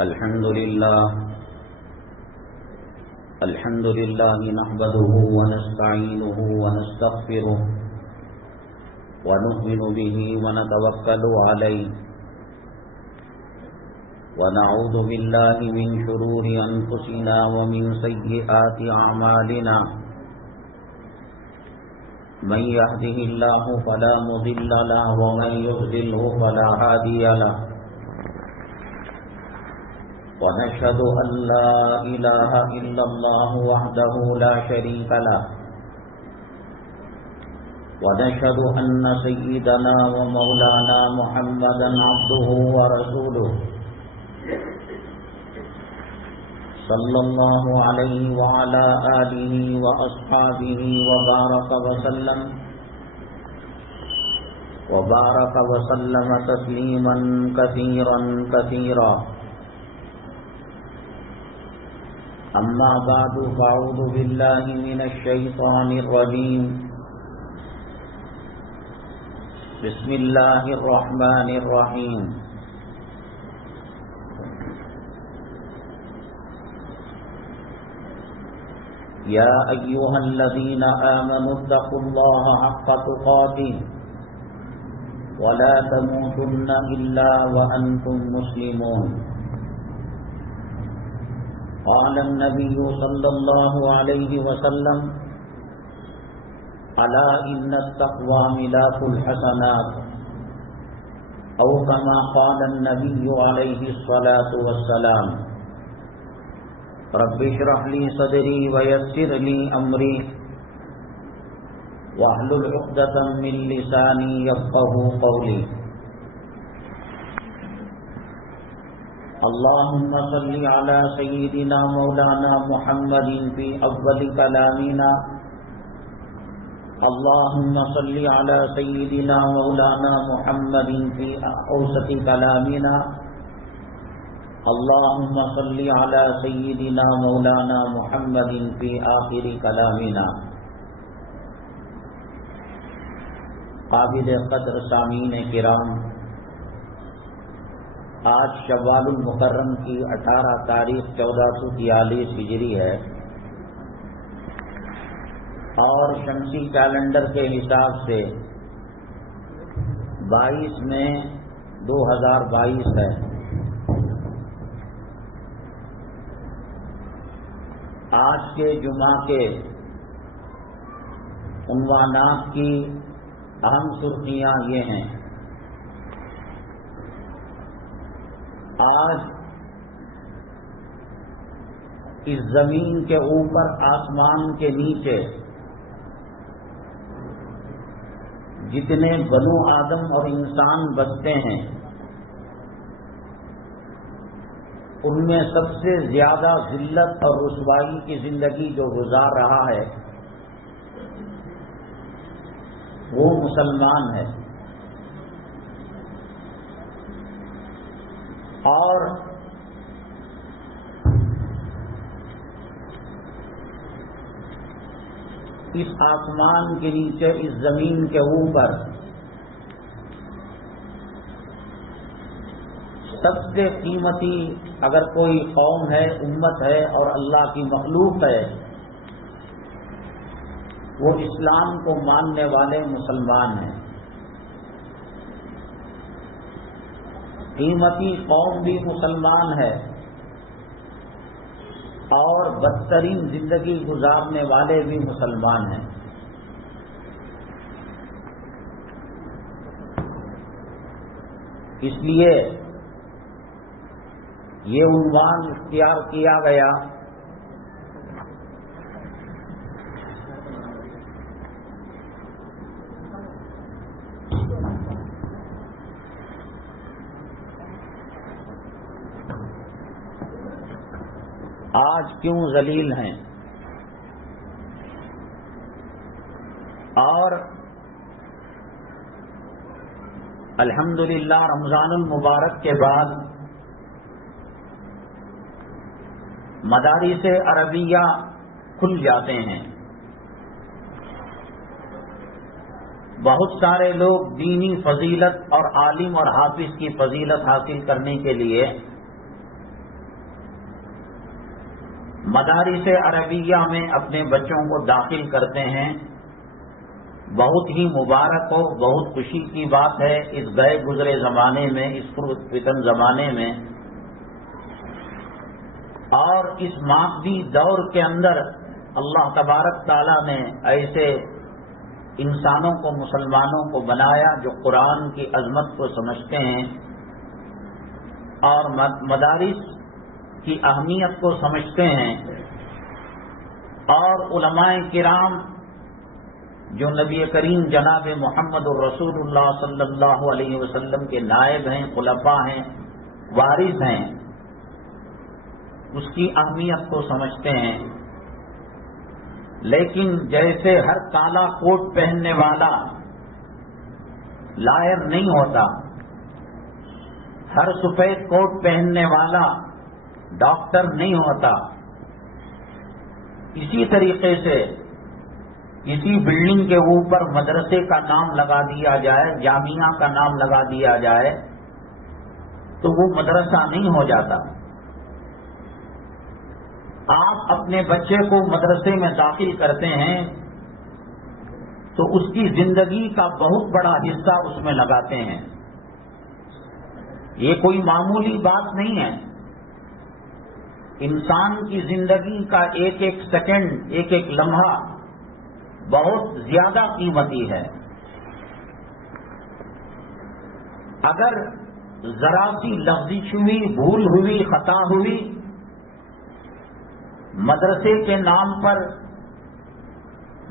الحمد لله نحمده ونستعينه ونستغفره ونؤمن به ونتوكل عليه ونعوذ بالله من شرور أنفسنا ومن سيئات أعمالنا من يهده الله فلا مضل له ومن يضلله فلا هادي له ونشهد أن لا إله إلا الله وحده لا شريك له ونشهد أن سيدنا ومولانا محمدا عبده ورسوله صلى الله عليه وعلى آله وأصحابه وبارك وسلم تسليما كثيرا أما بعد فأعوذ بالله من الشيطان الرجيم بسم الله الرحمن الرحيم يا أيها الذين آمنوا اتقوا الله حق تقاته ولا تموتن إلا وأنتم مسلمون قال النبي صلى الله عليه وسلم ألا إن التقوى ملاك الحسنات أو كما قال النبي عليه الصلاة والسلام رب اشرح لي صدري ويسر لي أمري واحلل عقدة من لساني يفقهوا قولي اللهم صل على سيدنا مولانا محمد في أول كلامنا اللهم صل على سيدنا مولانا محمد في أوسط كلامنا اللهم صل على سيدنا مولانا محمد في آخر كلامنا. قابل قدر سامعین کرام، آج شوال المکرم کی 18 تاریخ 1443 ہجری ہے اور شمسی کیلنڈر کے حساب سے 22 مئی 2022 ہے. آج کے جمعہ کے عنوانات کی اہم سرخیاں یہ ہیں. آج اس زمین کے اوپر آسمان کے نیچے جتنے بنو آدم اور انسان بستے ہیں ان میں سب سے زیادہ ذلت اور رسوائی کی زندگی جو گزار رہا ہے وہ مسلمان ہے. اور اس آسمان کے نیچے اس زمین کے اوپر سب سے قیمتی اگر کوئی قوم ہے، امت ہے اور اللہ کی مخلوق ہے وہ اسلام کو ماننے والے مسلمان ہیں. قیمتی قوم بھی مسلمان ہے اور بدترین زندگی گزارنے والے بھی مسلمان ہیں. اس لیے یہ عنوان اختیار کیا گیا آج کیوں ذلیل ہیں. اور الحمدللہ رمضان المبارک کے بعد مدارس عربیہ کھل جاتے ہیں. بہت سارے لوگ دینی فضیلت اور عالم اور حافظ کی فضیلت حاصل کرنے کے لیے مدارس عربیہ میں اپنے بچوں کو داخل کرتے ہیں، بہت ہی مبارک ہو، بہت خوشی کی بات ہے۔ اس گئے گزرے زمانے میں، اس فتن زمانے میں اور اس مادی دور کے اندر اللہ تبارک تعالیٰ نے ایسے انسانوں کو، مسلمانوں کو بنایا جو قرآن کی عظمت کو سمجھتے ہیں اور مدارس کی اہمیت کو سمجھتے ہیں، اور علماء کرام جو نبی کریم جناب محمد الرسول اللہ صلی اللہ علیہ وسلم کے نائب ہیں، خلفاء ہیں، وارث ہیں، اس کی اہمیت کو سمجھتے ہیں۔ لیکن جیسے ہر کالا کوٹ پہننے والا لائر نہیں ہوتا، ہر سفید کوٹ پہننے والا ڈاکٹر نہیں ہوتا، اسی طریقے سے کسی بلڈنگ کے اوپر مدرسے کا نام لگا دیا جائے، جامعہ کا نام لگا دیا جائے تو وہ مدرسہ نہیں ہو جاتا۔ آپ اپنے بچے کو مدرسے میں داخل کرتے ہیں تو اس کی زندگی کا بہت بڑا حصہ اس میں لگاتے ہیں۔ یہ کوئی معمولی بات نہیں ہے۔ انسان کی زندگی کا ایک ایک سیکنڈ، ایک ایک لمحہ بہت زیادہ قیمتی ہے۔ اگر ذرا سی لغزش ہوئی، بھول ہوئی، خطا ہوئی، مدرسے کے نام پر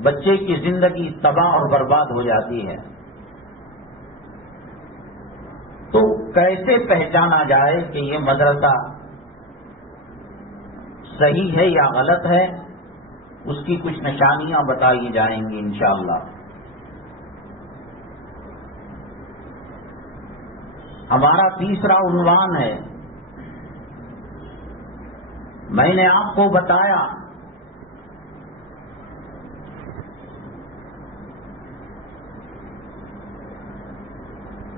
بچے کی زندگی تباہ اور برباد ہو جاتی ہے۔ تو کیسے پہچانا جائے کہ یہ مدرسہ صحیح ہے یا غلط ہے؟ اس کی کچھ نشانیاں بتائی جائیں گی انشاءاللہ۔ ہمارا تیسرا عنوان ہے، میں نے آپ کو بتایا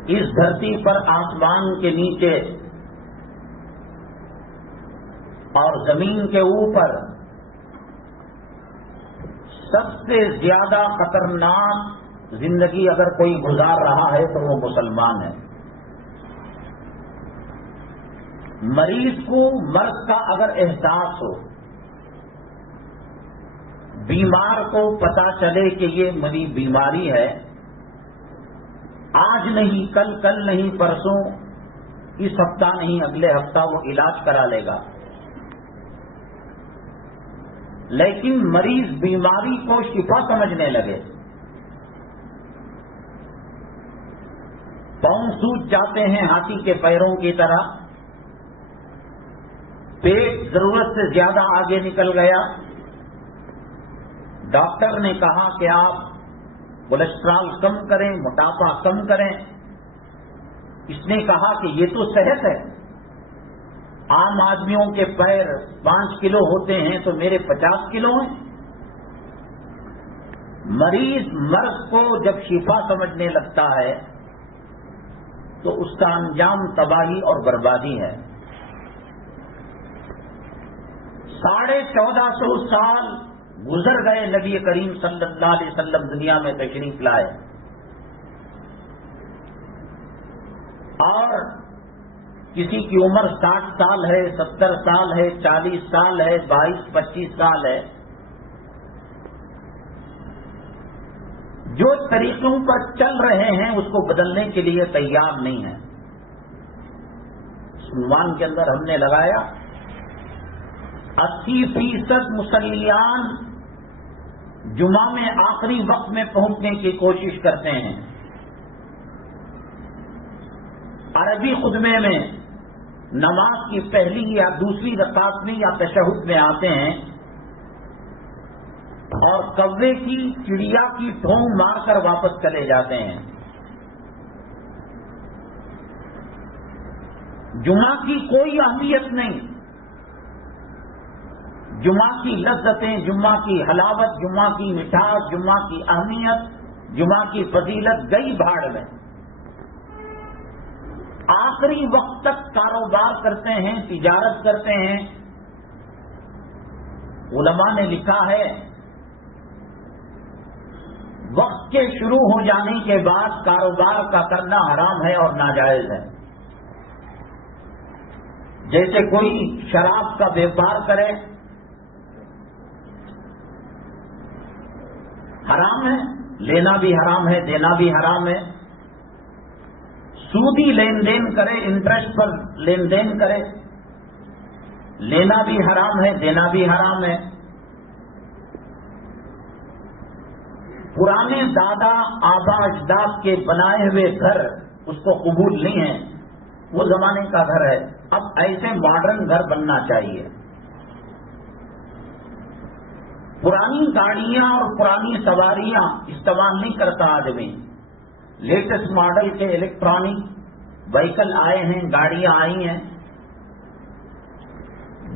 اس دھرتی پر آسمان کے نیچے اور زمین کے اوپر سب سے زیادہ خطرناک زندگی اگر کوئی گزار رہا ہے تو وہ مسلمان ہے۔ مریض کو مرض کا اگر احساس ہو، بیمار کو پتا چلے کہ یہ میری بیماری ہے، آج نہیں کل، کل نہیں پرسوں، اس ہفتہ نہیں اگلے ہفتہ وہ علاج کرا لے گا۔ لیکن مریض بیماری کو شفا سمجھنے لگے، پاؤں سوج جاتے ہیں ہاتھی کے پیروں کی طرح، پیٹ ضرورت سے زیادہ آگے نکل گیا، ڈاکٹر نے کہا کہ آپ کولیسٹرول کم کریں، موٹاپا کم کریں، اس نے کہا کہ یہ تو صحت ہے، عام آدمیوں کے پیر 5 کلو ہوتے ہیں تو میرے 50 کلو ہیں۔ مریض مرض کو جب شفا سمجھنے لگتا ہے تو اس کا انجام تباہی اور بربادی ہے۔ 1450 سال گزر گئے، نبی کریم صلی اللہ علیہ وسلم دنیا میں تشریف لائے، اور کسی کی عمر 60 سال ہے، 70 سال ہے، 40 سال ہے، 22-25 سال ہے، جو طریقوں پر چل رہے ہیں اس کو بدلنے کے لیے تیار نہیں ہے۔ عنوان کے اندر ہم نے لگایا 80% مسلیان جمعہ میں آخری وقت میں پہنچنے کی کوشش کرتے ہیں، عربی خطبے میں نماز کی پہلی یا دوسری رکعت میں یا تشہد میں آتے ہیں اور کوے کی، چڑیا کی ٹھونگ مار کر واپس چلے جاتے ہیں۔ جمعہ کی کوئی اہمیت نہیں، جمعہ کی لذتیں، جمعہ کی حلاوت، جمعہ کی مٹھاس، جمعہ کی اہمیت، جمعہ کی فضیلت گئی بھاڑ میں۔ آخری وقت تک کاروبار کرتے ہیں، تجارت کرتے ہیں، علماء نے لکھا ہے وقت کے شروع ہو جانے کے بعد کاروبار کا کرنا حرام ہے اور ناجائز ہے. جیسے کوئی شراب کا بیپار کرے حرام ہے، لینا بھی حرام ہے، دینا بھی حرام ہے. سودی لین دین کرے، انٹرسٹ پر لین دین کرے، لینا بھی حرام ہے، دینا بھی حرام ہے. پرانے دادا آبا اجداد کے بنائے ہوئے گھر اس کو قبول نہیں ہے، وہ زمانے کا گھر ہے. اب ایسے ماڈرن گھر بننا چاہیے. پرانی گاڑیاں اور پرانی سواریاں استعمال نہیں کرتا آدمی. لیٹسٹ ماڈل کے الیکٹرانک وہیکل آئے ہیں، گاڑیاں آئی ہیں.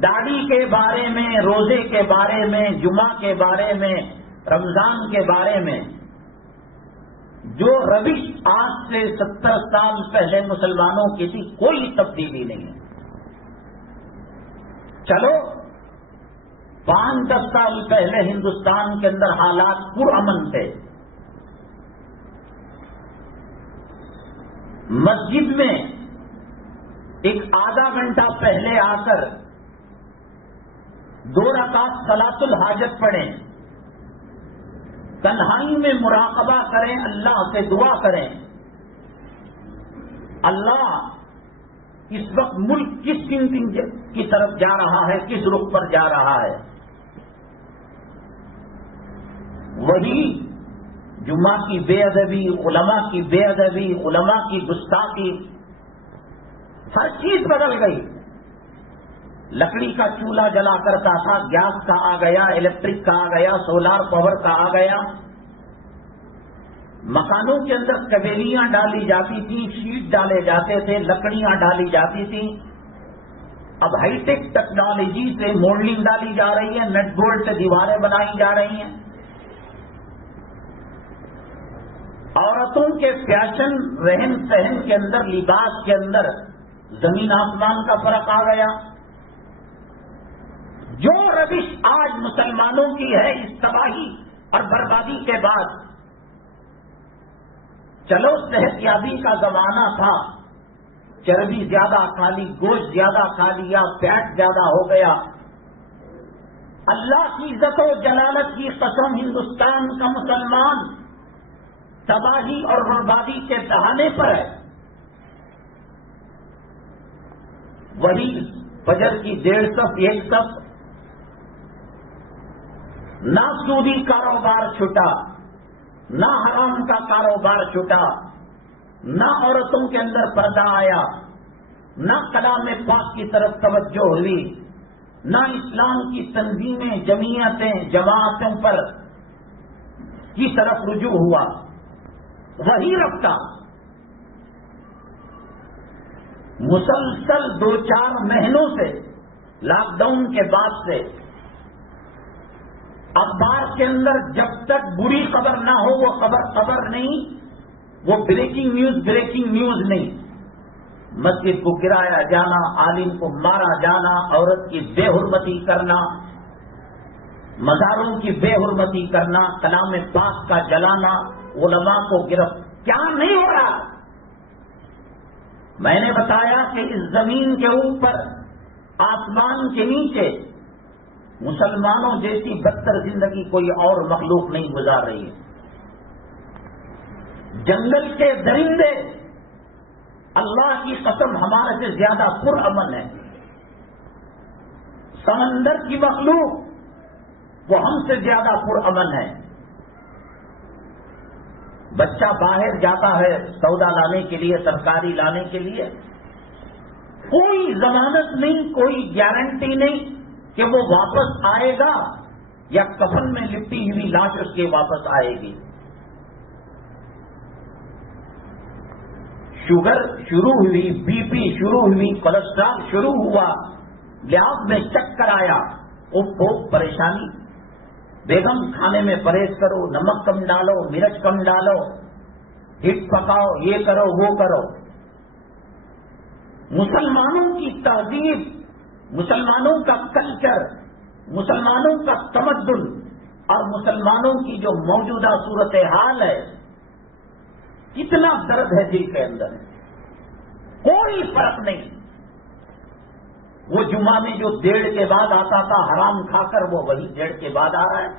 داڑھی کے بارے میں، روزے کے بارے میں، جمعہ کے بارے میں، رمضان کے بارے میں جو روش آج سے 70 سال پہلے مسلمانوں کی تھی، کوئی تبدیلی نہیں ہے. چلو 5-10 سال پہلے ہندوستان کے اندر حالات پرامن تھے. مسجد میں ایک آدھا گھنٹہ پہلے آ کر 2 رکعت صلاۃ الحاجت پڑھیں، تنہائی میں مراقبہ کریں، اللہ سے دعا کریں. اللہ اس وقت ملک کس سمت کی طرف جا رہا ہے، کس رخ پر جا رہا ہے. وہی جمعہ کی بے ادبی، علماء کی بے ادبی، علماء کی گستاخی، ہر چیز بدل گئی. لکڑی کا چولہا جلا کرتا تھا، گیس کا آ گیا، الیکٹرک کا آ گیا، سولار پاور کا آ گیا. مکانوں کے اندر کبیلیاں ڈالی جاتی تھیں، شیٹ ڈالے جاتے تھے، لکڑیاں ڈالی جاتی تھیں. اب ہائی ٹیک ٹیکنالوجی سے مولڈنگ ڈالی جا رہی ہے، نٹ بولٹ سے دیواریں بنائی جا رہی ہیں. عورتوں کے فیشن، رہن سہن کے اندر، لباس کے اندر زمین آسمان کا فرق آ گیا. جو روش آج مسلمانوں کی ہے اس تباہی اور بربادی کے بعد، چلو صحت یابی کا زمانہ تھا، چربی زیادہ کھا لی، گوشت زیادہ کھا لیا، فیٹ زیادہ ہو گیا. اللہ کی عزت و جلالت کی قسم، ہندوستان کا مسلمان تباہی اور بربادی کے دہانے پر ہے. وہی فجر کی 1.5 صف 1 صف، نہ سودی کاروبار چھٹا، نہ حرام کا کاروبار چھٹا، نہ عورتوں کے اندر پردہ آیا، نہ کلام پاک کی طرف توجہ ہوئی، نہ اسلام کی تنظیمیں، جمعیتیں، جماعتوں پر کی طرف رجوع ہوا. وہی رفتہ مسلسل 2-4 مہینوں سے، لاک ڈاؤن کے بعد سے، اخبار کے اندر جب تک بری خبر نہ ہو وہ خبر نہیں، وہ بریکنگ نیوز نہیں. مسجد کو گرایا جانا، عالم کو مارا جانا، عورت کی بے حرمتی کرنا، مزاروں کی بے حرمتی کرنا، کلام پاک کا جلانا، علماء کو گرفت، کیا نہیں ہو رہا. میں نے بتایا کہ اس زمین کے اوپر، آسمان کے نیچے مسلمانوں جیسی بدتر زندگی کوئی اور مخلوق نہیں گزار رہی ہے. جنگل کے درندے اللہ کی قسم ہمارے سے زیادہ پرامن ہے. سمندر کی مخلوق وہ ہم سے زیادہ پرامن ہے. بچہ باہر جاتا ہے سودا لانے کے لیے، ترکاری لانے کے لیے، کوئی ضمانت نہیں، کوئی گارنٹی نہیں کہ وہ واپس آئے گا یا کفن میں لپٹی ہوئی لاش اس کے واپس آئے گی. شوگر شروع ہوئی، بی پی شروع ہوئی، کولیسٹرول شروع ہوا، لحاظ میں چکر آیا، وہ پریشانی. بیگم کھانے میں پرہیز کرو، نمک کم ڈالو، مرچ کم ڈالو، ہٹ پکاؤ، یہ کرو وہ کرو. مسلمانوں کی تہذیب، مسلمانوں کا کلچر مسلمانوں کا تمدن اور مسلمانوں کی جو موجودہ صورتحال ہے، کتنا درد ہے دل کے اندر، کوئی فرق نہیں۔ وہ جمعہ میں جو 1:30 کے بعد آتا تھا حرام کھا کر، وہ وہی 1:30 کے بعد آ رہا ہے۔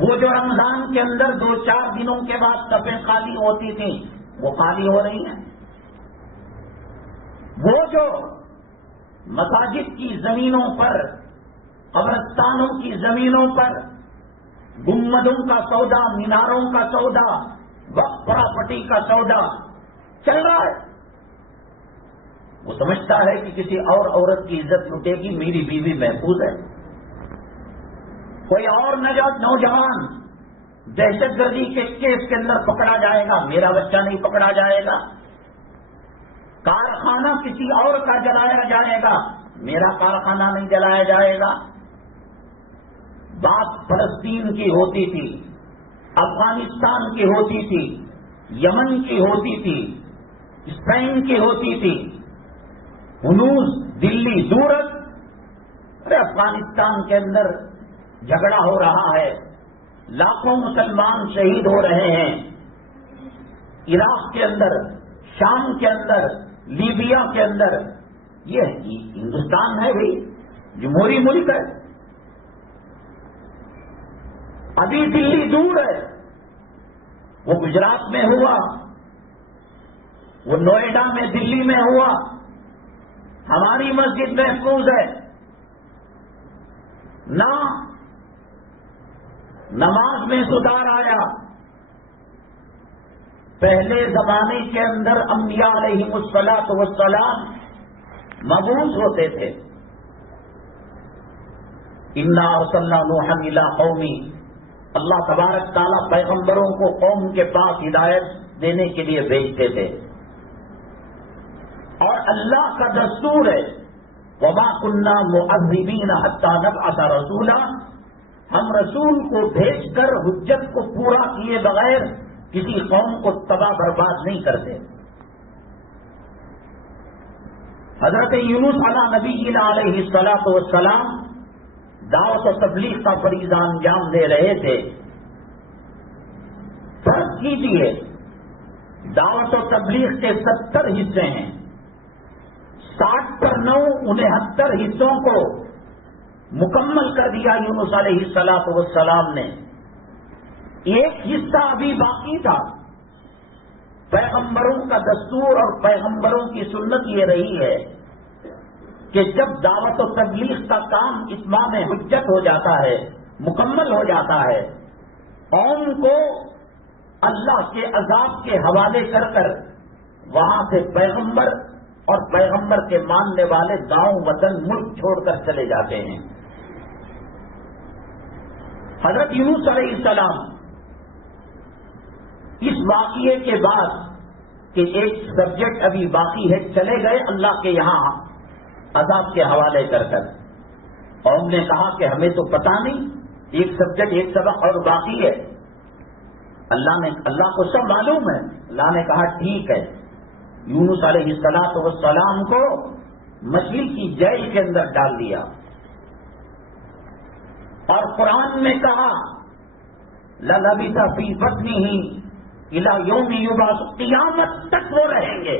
وہ جو رمضان کے اندر 2-4 دنوں کے بعد صفیں خالی ہوتی تھیں، وہ خالی ہو رہی ہیں۔ وہ جو مساجد کی زمینوں پر، قبرستانوں کی زمینوں پر گنبدوں کا سودا، میناروں کا سودا، وقف پراپرٹی کا سودا چل رہا ہے، وہ سمجھتا ہے کہ کسی اور عورت کی عزت لٹے گی، میری بیوی محفوظ ہے۔ کوئی اور نوجوان دہشت گردی کے کیس کے اندر پکڑا جائے گا، میرا بچہ نہیں پکڑا جائے گا۔ کارخانہ کسی اور کا جلایا جائے گا، میرا کارخانہ نہیں جلایا جائے گا۔ بات فلسطین کی ہوتی تھی، افغانستان کی ہوتی تھی، یمن کی ہوتی تھی، اسپین کی ہوتی تھی، ہنوز دلی سورت، ارے افغانستان کے اندر جھگڑا ہو رہا ہے، لاکھوں مسلمان شہید ہو رہے ہیں، عراق کے اندر، شام کے اندر، لیبیا کے اندر، یہ ہندوستان ہے بھائی، جمہوری ملک ہے۔ ابھی دلی دور ہے، وہ گجرات میں ہوا، وہ نوئیڈا میں، دلی میں ہوا، ہماری مسجد محفوظ ہے۔ نہ نماز میں سدھار آیا۔ پہلے زمانے کے اندر انبیاء علیہم الصلاۃ والسلام مبعوث ہوتے تھے۔ انا ارسلنا نوحا الی قومی، اللہ تبارک تعالیٰ پیغمبروں کو قوم کے پاس ہدایت دینے کے لیے بھیجتے تھے، اور اللہ کا دستور ہے وما كنا معذبین حتی نبعث رسولا، ہم رسول کو بھیج کر حجت کو پورا کیے بغیر کسی قوم کو تباہ برباد نہیں کرتے۔ حضرت یونس علیہ نبی علیہ الصلاۃ والسلام دعوت و تبلیغ کا فریضہ انجام دے رہے تھے۔ فرض کیجیے دعوت و تبلیغ کے 70 حصے ہیں، 60 پر 9 69 حصوں کو مکمل کر دیا یونس علیہ الصلاۃ والسلام نے۔ ایک حصہ ابھی باقی تھا۔ پیغمبروں کا دستور اور پیغمبروں کی سنت یہ رہی ہے کہ جب دعوت و تبلیغ کا کام اتمام حجت ہو جاتا ہے، مکمل ہو جاتا ہے، قوم کو اللہ کے عذاب کے حوالے کر کر وہاں سے پیغمبر اور پیغمبر کے ماننے والے گاؤں وطن ملک چھوڑ کر چلے جاتے ہیں۔ حضرت یونس علیہ السلام اس واقعے کے بعد کہ ایک سبجیکٹ ابھی باقی ہے، چلے گئے اللہ کے یہاں عذاب کے حوالے کر کر۔ قوم نے کہا کہ ہمیں تو پتا نہیں، ایک سبجیکٹ، ایک سبق اور باقی ہے۔ اللہ کو سب معلوم ہے۔ اللہ نے کہا ٹھیک ہے، یونس علیہ السلام کو مچھلی کی جیل کے اندر ڈال دیا، اور قرآن میں کہا لَلَبِثَ فِي بَطْنِهِ إِلَى يَوْمِ يُبْعَثُ، قیامت تک وہ رہیں گے۔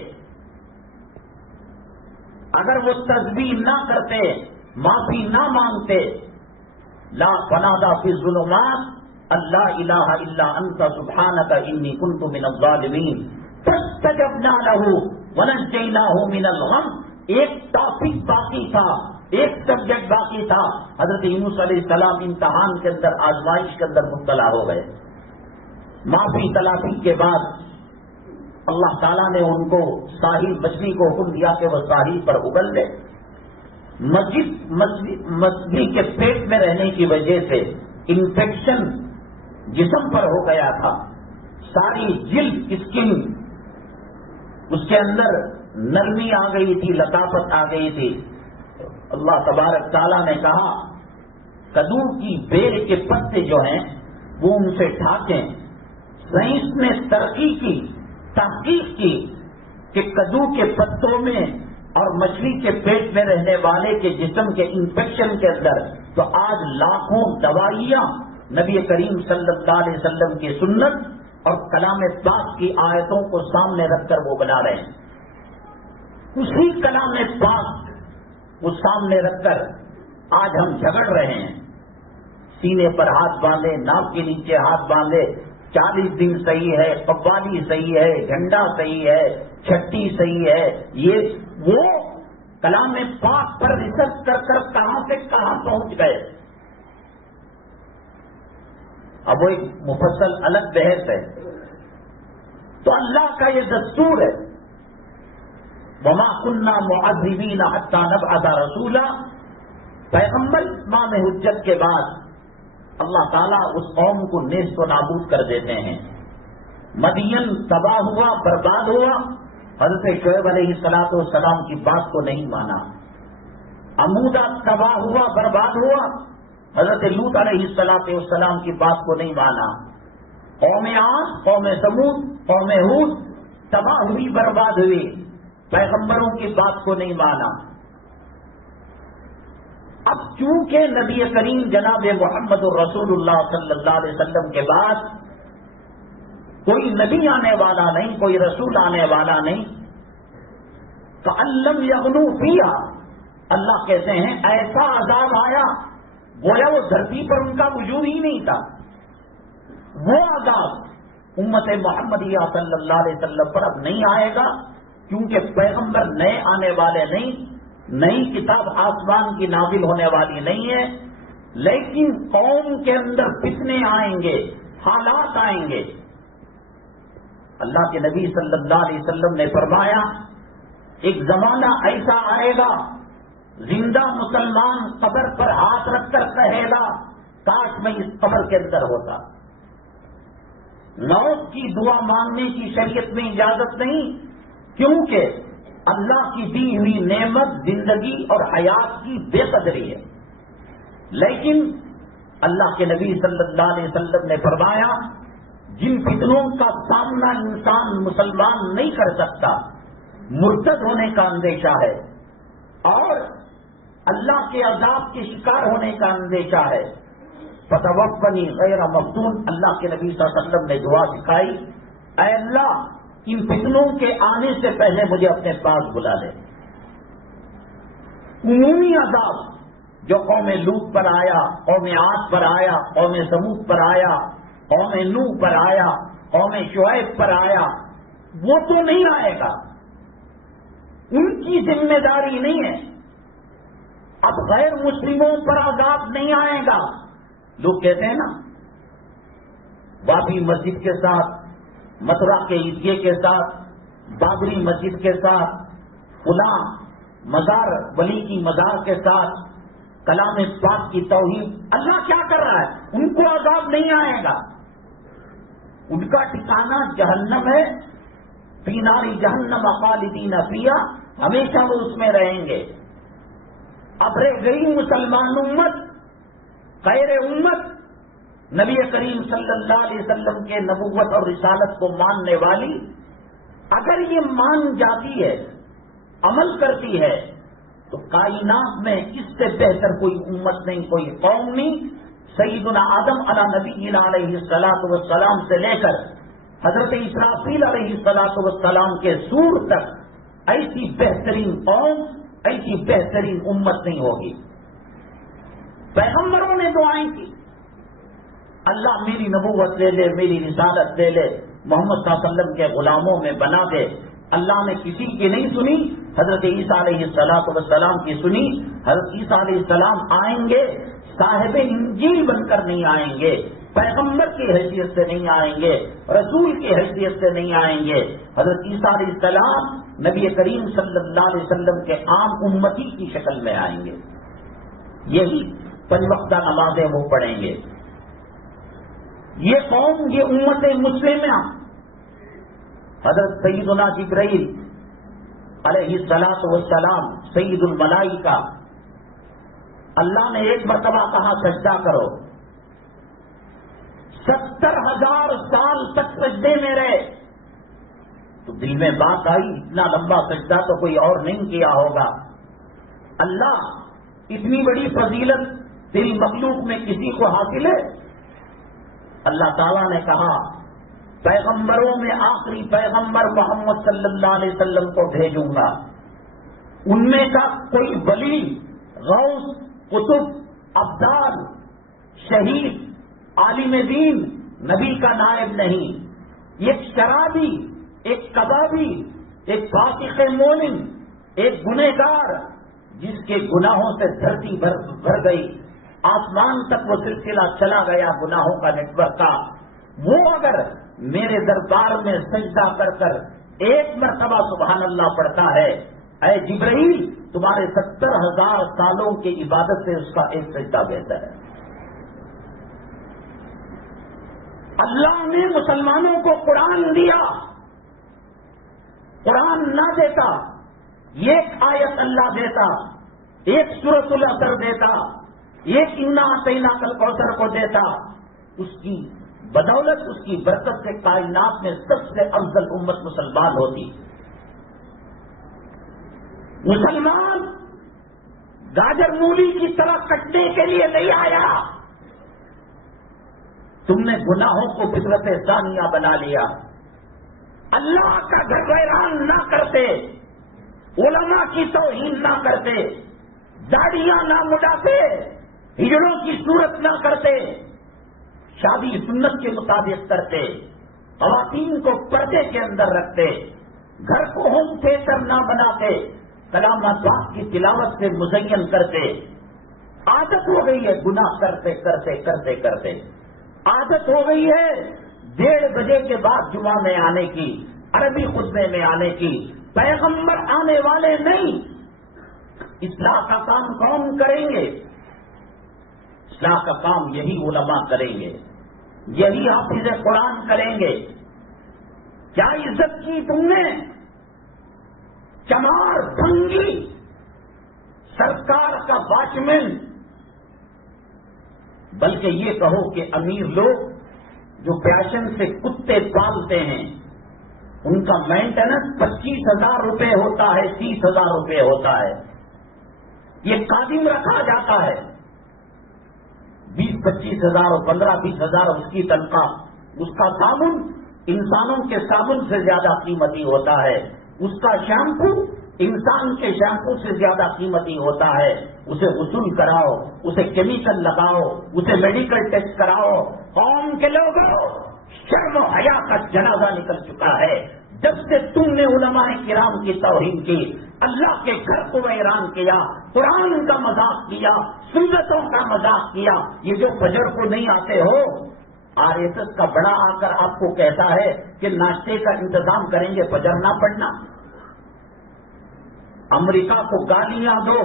اگر وہ تسبیح نہ کرتے، معافی نہ مانگتے، لا فنادى في الظلمات اللہ الہ الا انت سبحانک انی کنت من الظالمین فاستجبنا له ونجیناہ من الغم۔ ایک ٹاپک باقی تھا، ایک سبجیکٹ باقی تھا۔ حضرت یونس علیہ السلام امتحان کے اندر، آزمائش کے اندر مبتلا ہو گئے۔ معافی تلافی کے بعد اللہ تعالیٰ نے ان کو ساحل، مچھلی کو حکم دیا کہ وہ ساحل پر اگل لے۔ مچھلی کے پیٹ میں رہنے کی وجہ سے انفیکشن جسم پر ہو گیا تھا، ساری جلد، اسکن، اس کے اندر نرمی آ گئی تھی، لطافت آ گئی تھی۔ اللہ تبارک تعالیٰ نے کہا کدو کی بیل کے پتے جو ہیں وہ ان سے ڈھانکیں۔ سائنس نے ترقی کی، تحقیق کی کہ کدو کے پتوں میں اور مچھلی کے پیٹ میں رہنے والے کے جسم کے انفیکشن کے اندر، تو آج لاکھوں دوائیاں نبی کریم صلی اللہ علیہ وسلم کی سنت اور کلام پاک کی آیتوں کو سامنے رکھ کر وہ بنا رہے ہیں۔ اسی کلام پاک کو سامنے رکھ کر آج ہم جھگڑ رہے ہیں، سینے پر ہاتھ باندھے، ناک کے نیچے ہاتھ باندھے، 40 دن صحیح ہے، قوالی صحیح ہے، جھنڈا صحیح ہے، چھٹی صحیح ہے، یہ وہ کلام پاک پر ریسرچ کر کر کہاں سے کہاں پہنچ گئے۔ اب وہ ایک مفصل الگ بحث ہے۔ تو اللہ کا یہ دستور ہے، وما كنا معذبین حتی نبعث رسولا، پیغمبر اتمام حجت کے بعد اللہ تعالیٰ اس قوم کو نیست و نابود کر دیتے ہیں۔ مدین تباہ ہوا، برباد ہوا، حضرت شعیب علیہ السلام کی بات کو نہیں مانا۔ عمودہ تباہ ہوا، برباد ہوا، حضرت لوط علیہ السلام کی بات کو نہیں مانا۔ قوم عاد، قوم ثمود، قوم ہود تباہ ہوئی، برباد ہوئی، پیغمبروں کی بات کو نہیں مانا۔ اب چونکہ نبی کریم جناب محمد الرسول اللہ صلی اللہ علیہ وسلم کے بعد کوئی نبی آنے والا نہیں، کوئی رسول آنے والا نہیں، فَأَلَّمْ يَغْنُوا فِيهَا، اللہ کہتے ہیں ایسا عذاب آیا گویا وہ دھرتی پر ان کا وجود ہی نہیں تھا۔ وہ عذاب امت محمدیہ صلی اللہ علیہ وسلم پر اب نہیں آئے گا، کیونکہ پیغمبر نئے آنے والے نہیں، نئی کتاب آسمان کی نازل ہونے والی نہیں ہے، لیکن قوم کے اندر فتنے آئیں گے، حالات آئیں گے۔ اللہ کے نبی صلی اللہ علیہ وسلم نے فرمایا ایک زمانہ ایسا آئے گا زندہ مسلمان قبر پر ہاتھ رکھ کر کہے گا کاش میں اس قبر کے اندر ہوتا۔ موت کی دعا مانگنے کی شریعت میں اجازت نہیں، کیونکہ اللہ کی دی ہوئی نعمت زندگی اور حیات کی بے قدری ہے، لیکن اللہ کے نبی صلی اللہ علیہ وسلم نے فرمایا جن فتنوں کا سامنا انسان مسلمان نہیں کر سکتا، مرتد ہونے کا اندیشہ ہے اور اللہ کے عذاب کے شکار ہونے کا اندیشہ ہے، فتوفنی غیر مفتون، اللہ کے نبی صلی اللہ علیہ وسلم نے دعا سکھائی، اے اللہ ان فتنوں کے آنے سے پہلے مجھے اپنے پاس بلا لے۔ عمومی عذاب جو قوم لوط پر آیا، قوم عاد پر آیا، قوم ثمود پر آیا، قوم نوح پر آیا، قوم شعیب پر آیا، وہ تو نہیں آئے گا، ان کی ذمہ داری نہیں ہے۔ اب غیر مسلموں پر عذاب نہیں آئے گا۔ لوگ کہتے ہیں نا بابری مسجد کے ساتھ، متھرا کے عیدگاہ کے ساتھ، بابری مسجد کے ساتھ، فلاں مزار ولی کی مزار کے ساتھ کلام پاک کی توہین، اللہ کیا کر رہا ہے؟ ان کو عذاب نہیں آئے گا، ان کا ٹھکانہ جہنم ہے، فی نار جہنم خالدین فیہا، ہمیشہ وہ اس میں رہیں گے۔ اب رہ گئی مسلمان امت، خیر امت، نبی کریم صلی اللہ علیہ وسلم کے نبوت اور رسالت کو ماننے والی، اگر یہ مان جاتی ہے، عمل کرتی ہے، تو کائنات میں اس سے بہتر کوئی امت نہیں، کوئی قوم نہیں۔ سیدنا آدم علی نبینا علیہ الصلوۃ والسلام سے لے کر حضرت اسرافیل علیہ الصلوۃ والسلام کے سور تک ایسی بہترین قوم، ایسی بہترین امت نہیں ہوگی۔ پیغمبروں نے دعائیں کی، اللہ میری نبوت لے لے، میری رسالت لے لے، محمد صلی اللہ علیہ وسلم کے غلاموں میں بنا دے۔ اللہ نے کسی کی نہیں سنی، حضرت عیسیٰ علیہ السلام کی سنی۔ حضرت عیسیٰ علیہ السلام آئیں گے، صاحب انجیل بن کر نہیں آئیں گے، پیغمبر کی حیثیت سے نہیں آئیں گے، رسول کی حیثیت سے نہیں آئیں گے۔ حضرت عیسیٰ علیہ السلام نبی کریم صلی اللہ علیہ وسلم کے عام امتی کی شکل میں آئیں گے، یہی 5 وقتہ نمازیں وہ پڑھیں گے۔ یہ قوم، یہ امت مسلمہ، حضرت سیدنا جبرائیل علیہ الصلوۃ والسلام سید الملائکہ، اللہ نے ایک مرتبہ کہا سجدہ کرو، 70,000 سال تک سجدے میں رہے، تو دل میں بات آئی اتنا لمبا سجدہ تو کوئی اور نہیں کیا ہوگا. اللہ اتنی بڑی فضیلت تیری مخلوق میں کسی کو حاصل ہے؟ اللہ تعالیٰ نے کہا پیغمبروں میں آخری پیغمبر محمد صلی اللہ علیہ وسلم کو بھیجوں گا. ان میں کا کوئی ولی، غوث، قطب، ابدال، شہید، عالم دین نبی کا نائب نہیں. ایک شرابی، ایک کبابی، ایک فاسق مومن، ایک گنہگار جس کے گناہوں سے دھرتی بھر گئی، آسمان تک وہ سلسلہ چلا گیا گناہوں کا نیٹ ورک کا، وہ اگر میرے دربار میں سجدہ کر کر ایک مرتبہ سبحان اللہ پڑھتا ہے، اے جبرائیل تمہارے 70,000 سالوں کی عبادت سے اس کا ایک سجدہ بہتر ہے. اللہ نے مسلمانوں کو قرآن دیا. قرآن نہ دیتا، ایک آیت اللہ دیتا، ایک سورۃ العصر دیتا، ایک انا اعطیناک الکوثر کو دیتا، اس کی بدولت، اس کی برکت سے کائنات میں سب سے افضل امت مسلمان ہوتی. مسلمان گاجر مولی کی طرح کٹنے کے لیے نہیں آیا. تم نے گناہوں کو فطرت ثانیہ بنا لیا. اللہ کا گھر ویران نہ کرتے، علماء کی توہین نہ کرتے، داڑیاں نہ مڈاتے، ہجڑوں کی صورت نہ کرتے، شادی سنت کے مطابق کرتے، خواتین کو پردے کے اندر رکھتے، گھر کو ہوم تھیٹر نہ بناتے، کلام پاک کی تلاوت سے مزین کرتے. عادت ہو گئی ہے گناہ کرتے کرتے کرتے کرتے. عادت ہو گئی ہے 1:30 بجے کے بعد جمعہ میں آنے کی، عربی خطبے میں آنے کی. پیغمبر آنے والے نہیں. اصلاح کا کام کون کریں گے؟ اصلاح کا کام یہی علماء کریں گے، یہی حافظ قرآن کریں گے. کیا عزت کی تم نے؟ چمار بھنگی سرکار کا واچمین، بلکہ یہ کہو کہ امیر لوگ جو پیشن سے کتے پالتے ہیں ان کا مینٹیننس 25,000 روپے ہوتا ہے، 30,000 روپے ہوتا ہے. یہ قادم رکھا جاتا ہے 20-25 ہزار اور 15-20 ہزار اس کی تنخواہ. اس کا صابن انسانوں کے صابن سے زیادہ قیمتی ہوتا ہے، اس کا شیمپو انسان کے شیمپو سے زیادہ قیمتی ہوتا ہے. اسے غسل کراؤ، اسے کیمیکل لگاؤ، اسے میڈیکل ٹیسٹ کراؤ. قوم کے لوگوں، شرم و حیا کا جنازہ نکل چکا ہے. جب سے تم نے علماء کرام کی توہین کی، اللہ کے گھر کو ویران کیا، قرآن کا مذاق کیا، سنتوں کا مذاق کیا. یہ جو فجر کو نہیں آتے ہو، RSS کا بڑا آ کر آپ کو کہتا ہے کہ ناشتے کا انتظام کریں گے، فجر نہ پڑھنا. امریکہ کو گالیاں دو،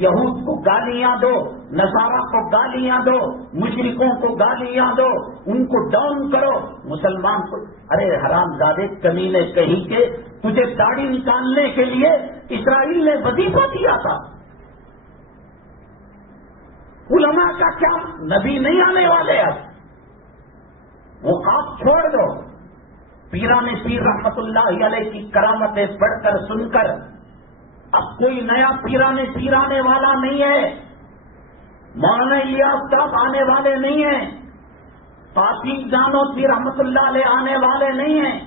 یہود کو گالیاں دو، نصارہ کو گالیاں دو، مشرکوں کو گالیاں دو، ان کو ڈاؤن کرو. مسلمان کو ارے حرام زادے کمینے کہیں کہ تجھے داڑھی نکالنے کے لیے اسرائیل نے وظیفہ دیا تھا. علماء کا کیا؟ نبی نہیں آنے والے. اب وہ آپ چھوڑ دو. پیران پیر رحمت اللہ علیہ کی کرامتیں پڑھ کر سن کر اب کوئی نیا پیرانے والا نہیں ہے. مولانا الیاس صاحب آنے والے نہیں ہیں. فاطمی جانوتی رحمت اللہ علیہ آنے والے نہیں ہیں.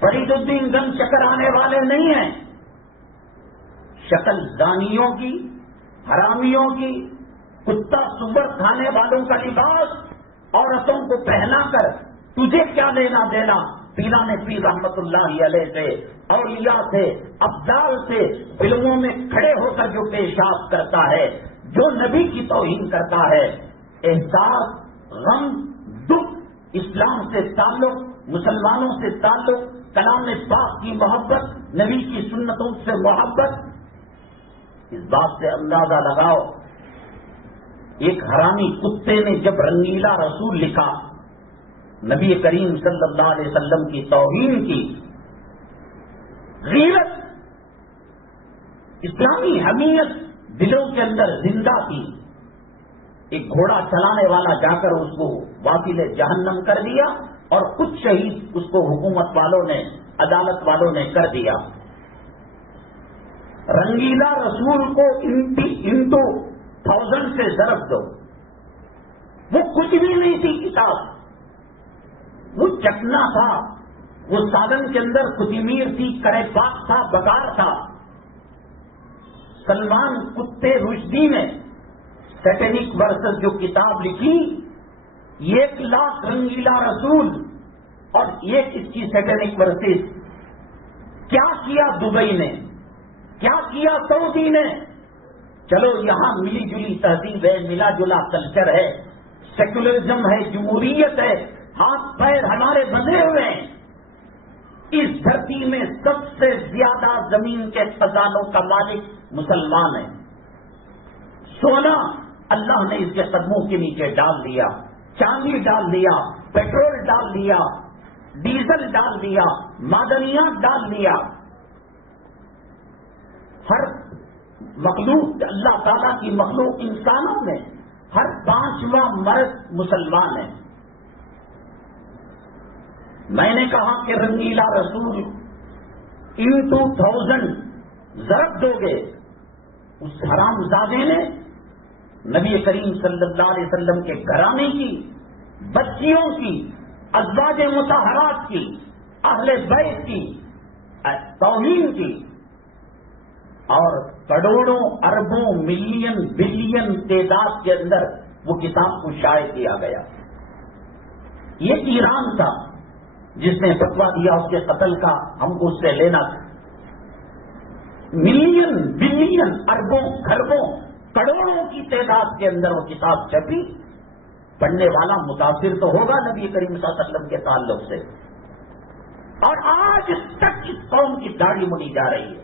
فرید الدین گنج چکر آنے والے نہیں ہیں. شکل دانیوں کی، حرامیوں کی، کتا سور کھانے والوں کا لباس عورتوں کو پہنا کر تجھے کیا لینا دینا؟ پیران پیر رحمت اللہ علیہ سے، اولیاء سے، ابدال سے فلموں میں کھڑے ہو کر جو پیشاب کرتا ہے، جو نبی کی توہین کرتا ہے، احساس، غم، دکھ، اسلام سے تعلق، مسلمانوں سے تعلق، کلام پاک کی محبت، نبی کی سنتوں سے محبت، اس بات سے اندازہ لگاؤ. ایک حرامی کتے نے جب رنگیلا رسول لکھا، نبی کریم صلی اللہ علیہ وسلم کی توہین کی، غیرت، اسلامی حمیت دلوں کے اندر زندہ کی. ایک گھوڑا چلانے والا جا کر اس کو واصل جہنم کر دیا اور کچھ شہید اس کو حکومت والوں نے عدالت والوں نے کر دیا. رنگیلا رسول کو انٹو 1000 سے ضرب دو. وہ کچھ بھی نہیں تھی کتاب, وہ چکنا تھا, وہ سالن کے اندر کوتمیر تھی, کرے پاک تھا, بگار تھا. سلمان کتے رشدی نے سیٹینک ورسز جو کتاب لکھی, 1,00,000 رنگیلا رسول اور ایک اس کی سیٹینک ورسز. کیا کیا دبئی نے, کیا کیا سعودی نے؟ چلو یہاں ملی جلی تہذیب ہے, ملا جلا کلچر ہے, سیکولرزم ہے, جمہوریت ہے, ہاتھ پیر ہمارے بندھے ہوئے ہیں. اس دھرتی میں سب سے زیادہ زمین کے خزانوں کا مالک مسلمان ہے. سونا اللہ نے اس کے قدموں کے نیچے ڈال دیا, چاندی ڈال دیا, پیٹرول ڈال دیا, ڈیزل ڈال دیا, معدنیات ڈال دیا. ہر مخلوق, اللہ تعالیٰ کی مخلوق انسانوں میں ہر 5واں مرد مسلمان ہے. میں نے کہا کہ رنگیلا رسول انٹو 1000 ضرب دو گے. اس حرام زادے نے نبی کریم صلی اللہ علیہ وسلم کے گھرانے کی, بچیوں کی, ازواج مطہرات کی, اہل بیت کی توہین کی, اور کروڑوں اربوں ملین بلین تعداد کے اندر وہ کتاب کو شائع کیا گیا. یہ ایران تھا جس نے فتویٰ دیا اس کے قتل کا, ہم کو اس سے لینا تھا. ملین بلین اربوں کھربوں کروڑوں کی تعداد کے اندر وہ کتاب چھپی. پڑھنے والا متاثر تو ہوگا نبی کریم صلی اللہ علیہ وسلم کے تعلق سے, اور آج تک اس قوم کی داڑھی مڑی جا رہی ہے.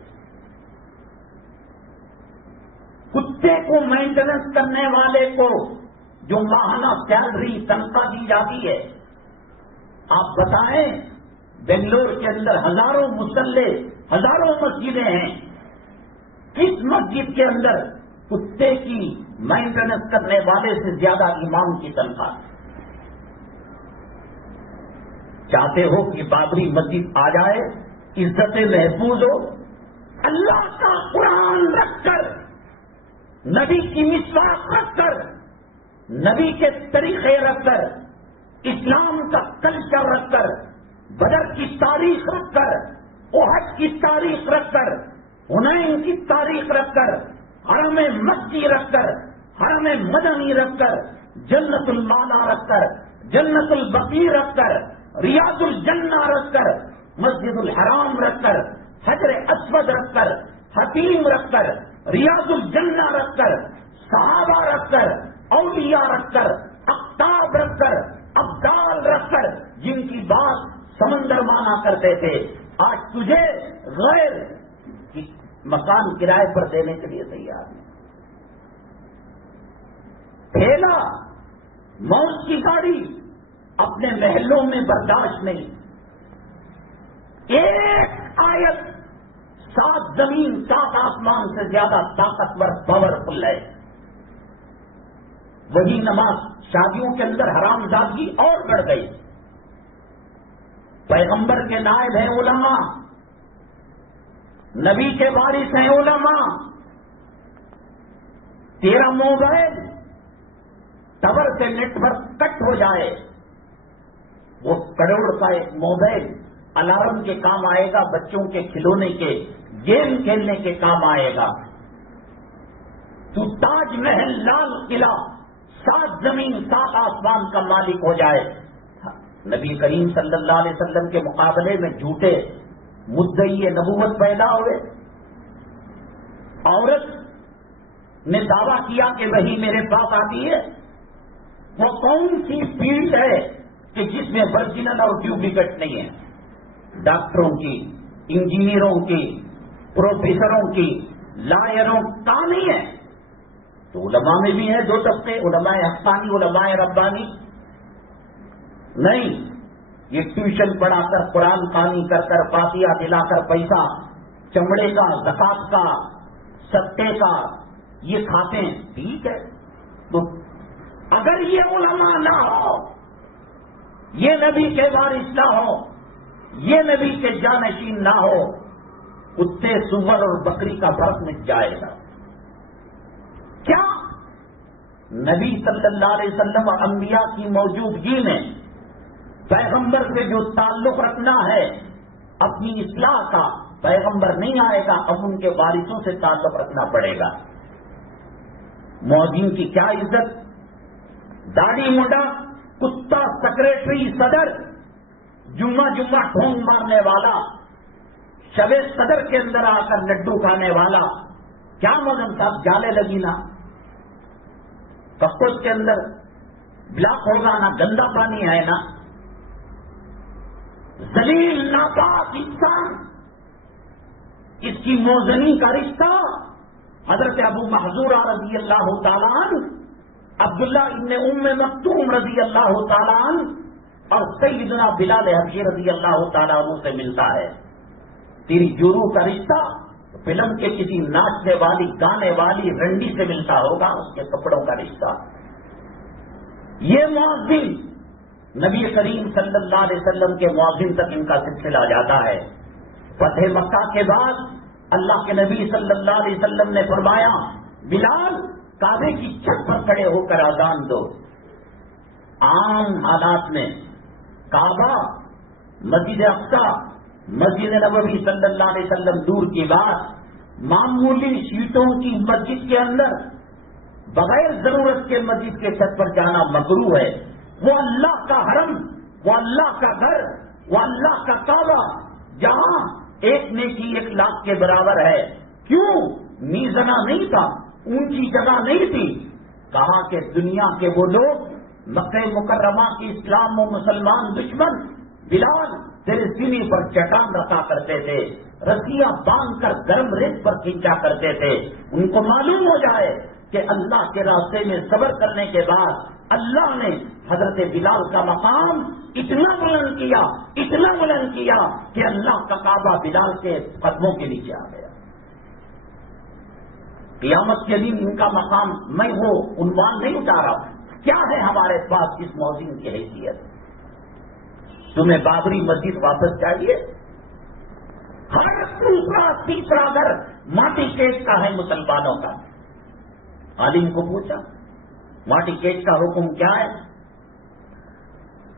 کتے کو مینٹیننس کرنے والے کو جو ماہانہ سیلری تنخواہ دی جاتی ہے, آپ بتائیں بنگلور کے اندر ہزاروں مصلے, ہزاروں مسجدیں ہیں, کس مسجد کے اندر کتے کی مینٹیننس کرنے والے سے زیادہ امام کی تنخواہ؟ چاہتے ہو کہ بابری مسجد آ جائے, عزتیں محفوظ ہو, اللہ کا قرآن رکھ کر, نبی کی مسواک رکھ کر, نبی کے طریقے رکھ کر, اسلام کا کلچر رکھ کر, بدر کی تاریخ رکھ کر, احد کی تاریخ رکھ کر, حنین کی تاریخ رکھ کر, حرم مکی رکھ کر, حرم مدنی رکھ کر, جنت المالا رکھ کر, جنت البقیع رکھ کر, ریاض الجنہ رکھ کر, مسجد الحرام رکھ کر, حجر اسود رکھ کر, حتیم رکھ کر, ریاض الجنہ رکھ کر, صحابہ رکھ کر, اولیاء رکھ کر, اقطاب رکھ کر, ابدال رکھ کر, جن کی بات سمندر مانا کرتے تھے, آج تجھے غیر مکان کرائے پر دینے کے لیے تیار ہے. ٹھیلا, موت کی گاڑی اپنے محلوں میں برداشت نہیں. ایک آیت 7 زمین 7 آسمان سے زیادہ طاقتور پاورفل ہے. وہی نماز شادیوں کے اندر حرام زادگی اور بڑھ گئی. پیغمبر کے نائب ہیں علماء, نبی کے وارث ہیں علماء. تیرا موبائل ٹاور سے نیٹ ورک کٹ ہو جائے, وہ کروڑ کا ایک موبائل الارم کے کام آئے گا, بچوں کے کھلونے کے, گیم کھیلنے کے کام آئے گا. تو تاج محل, لال قلعہ, 7 زمین 7 آسمان کا مالک ہو جائے. نبی کریم صلی اللہ علیہ وسلم کے مقابلے میں جھوٹے مدعی نبوت پیدا ہوئے. عورت نے دعویٰ کیا کہ وہی میرے پاس آتی ہے. وہ کون سی فیلڈ ہے کہ جس میں ورجنل اور ڈیوپلیکیٹ نہیں ہے؟ ڈاکٹروں کی, انجینئروں کی, پروفیسروں کی, لائروں کا نہیں ہے. تو علماء میں بھی ہے 2 طبقے, علماء حقانی, علماء ربانی. نہیں, یہ ٹیوشن پڑھا کر, قرآن خوانی کر کر, فاتحہ دلا کر پیسہ چمڑے کا, زکات کا, صدقے کا یہ کھاتے ہیں. ٹھیک ہے, تو اگر یہ علماء نہ ہو, یہ نبی کے وارث نہ ہو, یہ نبی کے جانشین نہ ہو، کتے سور اور بکری کا فرق مٹ جائے گا۔ کیا نبی صلی اللہ علیہ وسلم اور انبیاء کی موجودگی میں پیغمبر سے جو تعلق رکھنا ہے اپنی اصلاح کا، پیغمبر نہیں آئے گا، اب ان کے وارثوں سے تعلق رکھنا پڑے گا۔ مؤذن کی کیا عزت، داڑھی منڈا، کتا، سیکریٹری، صدر، جمعہ ٹھونگ مارنے والا، شب صدر کے اندر آ کر لڈو کھانے والا، کیا مدن صاحب جالے لگی نا، کپوش کے اندر بلاک ہوگا نا، گندا پانی ہے نا، ذلیل ناپاک انسان، اس کی موزنی کا رشتہ حضرت ابو محذورہ رضی اللہ تعالیٰ عنہ، عبداللہ ابن ام مکتوم رضی اللہ تعالیٰ عنہ اور سیدنا بلال حبشی رضی اللہ تعالیٰ عنہ سے ملتا ہے۔ تیری جورو کا رشتہ فلم کے کسی ناچنے والی، گانے والی رنڈی سے ملتا ہوگا، اس کے کپڑوں کا رشتہ۔ یہ مؤذن نبی کریم صلی اللہ علیہ وسلم کے مؤذن تک ان کا سلسلہ جاتا ہے۔ فتح مکہ کے بعد اللہ کے نبی صلی اللہ علیہ وسلم نے فرمایا، بلال کعبے کی چھت پر کھڑے ہو کر اذان دو۔ عام حالات میں کعبہ، مسجد اقصی، مسجد نبوی صلی اللہ علیہ وسلم دور کی بات، معمولی سیٹوں کی مسجد کے اندر بغیر ضرورت کے مسجد کے چھت پر جانا مکروہ ہے۔ وہ اللہ کا حرم، وہ اللہ کا گھر، وہ اللہ کا کعبہ، جہاں ایک نیکی 1 لاکھ کے برابر ہے۔ کیوں؟ میزنا نہیں تھا، اونچی جگہ نہیں تھی۔ کہا کہ دنیا کے وہ لوگ مکہ مکرمہ کی اسلام و مسلمان دشمن بلال تیرے سینے پر چٹان رکھا کرتے تھے، رسیاں باندھ کر گرم ریت پر کھینچا کرتے تھے۔ ان کو معلوم ہو جائے کہ اللہ کے راستے میں صبر کرنے کے بعد اللہ نے حضرت بلال کا مقام اتنا بلند کیا، اتنا بلند کیا کہ اللہ کا کعبہ بلال کے قدموں کے نیچے آ گیا۔ قیامت کے دن ان کا مقام، میں وہ عنوان نہیں اٹھا رہا ہوں، کیا ہے ہمارے پاس اس مؤذن کی حیثیت؟ تمہیں بابری مسجد واپس چاہیے؟ ہر دوسرا تیسرا گھر ماٹی کیٹ کا ہے مسلمانوں کا۔ عالم کو پوچھا ماٹی کیٹ کا حکم کیا ہے؟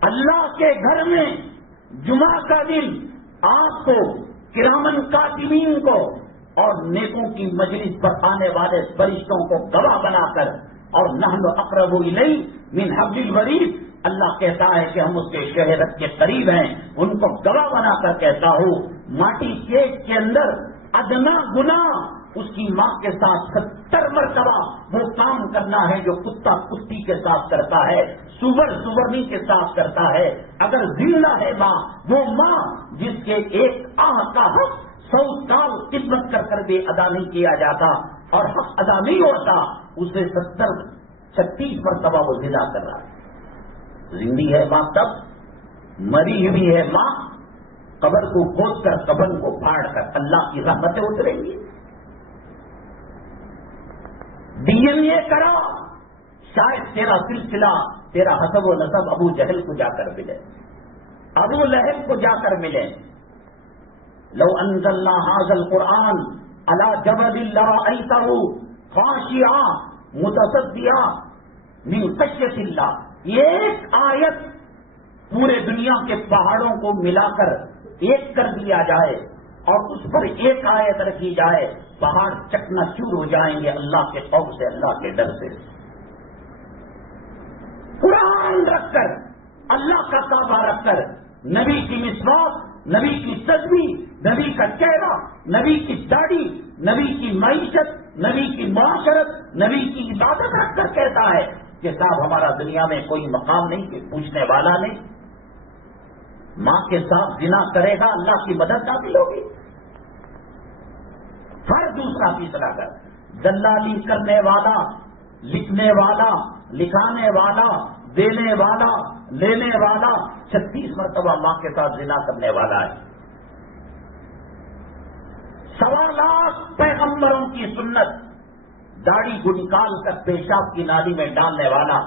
اللہ کے گھر میں جمعہ کا دن آپ کو، کرامن کاتبین کو اور نیکوں کی مجلس پر آنے والے فرشتوں کو گواہ بنا کر، اور نحن اقرب الیہ من حبل الورید، اللہ کہتا ہے کہ ہم اس کے شہرت کے قریب ہیں، ان کو گواہ بنا کر کہتا ہوں، ماٹی کیٹ کے اندر ادنا گناہ اس کی ماں کے ساتھ 70 مرتبہ وہ کام کرنا ہے جو کتا کتی کے ساتھ کرتا ہے، سور سورنی کے ساتھ کرتا ہے۔ اگر زندہ ہے ماں، وہ ماں جس کے ایک آہ کا حق 100 سال خدمت کر کر بھی ادا نہیں کیا جاتا اور حق ادا نہیں ہوتا، اسے 36 مرتبہ وہ زندہ کر رہا ہے۔ زندگی ہے ماں تب، مری ہوئی ہے ماں، قبر کو کھود کر قبر کو پھاڑ کر اللہ کی رحمتیں اتریں گی۔ ڈی این اے کرا، شاید تیرا سلسلہ، تیرا حسب و نسب ابو جہل کو جا کر ملے، ابو لہب کو جا کر ملے۔ لو انزلنا هذا القرآن على جبل لرأيته خاشعا متصدعا من خشیۃ اللہ، یہ ایک آیت پورے دنیا کے پہاڑوں کو ملا کر ایک کر دیا جائے اور اس پر ایک آیت رکھی جائے، پہاڑ چکنا چور ہو جائیں گے اللہ کے خوف سے، اللہ کے ڈر سے۔ قرآن رکھ کر، اللہ کا کعبہ رکھ کر، نبی کی مسواک، نبی کی تسبیح، نبی کا چہرہ، نبی کی داڑھی، نبی کی معیشت، نبی کی معاشرت، نبی کی عبادت رکھ کر کہتا ہے کہ صاحب ہمارا دنیا میں کوئی مقام نہیں، کہ پوچھنے والا نہیں۔ ماں کے ساتھ زنا کرے گا، اللہ کی مدد حاصل ہوگی۔ ہر دوسرا تیسرا کر، دلالی کرنے والا، لکھنے والا، لکھانے والا، دینے والا، لینے والا 36 مرتبہ ماں کے ساتھ زنا کرنے والا ہے۔ 1.25 لاکھ پیغمبروں کی سنت، داڑھی کو نکال کر پیشاب کی نالی میں ڈالنے والا،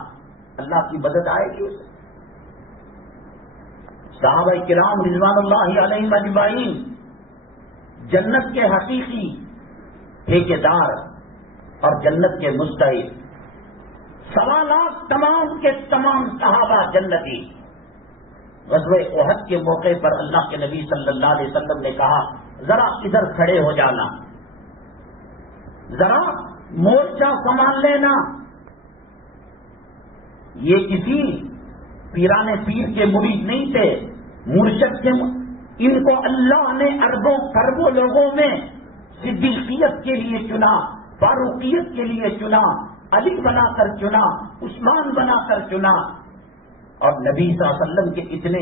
اللہ کی مدد آئے گی اسے۔ صحابہ کرام رضوان اللہ علیہم اجمعین جنت کے حقیقی ٹھیکیدار اور جنت کے مستحق، 1.25 لاکھ تمام کے تمام صحابہ جنتی۔ غزوہ احد کے موقع پر اللہ کے نبی صلی اللہ علیہ وسلم نے کہا ذرا ادھر کھڑے ہو جانا، ذرا مورچہ سنبھال لینا۔ یہ کسی پیران پیر کے مرید نہیں تھے، مرشد کے ان کو اللہ نے اربوں خربوں لوگوں میں صدیقیت کے لیے چنا، فاروقیت کے لیے چنا، علی بنا کر چنا، عثمان بنا کر چنا۔ اور نبی صلی اللہ علیہ وسلم کے اتنے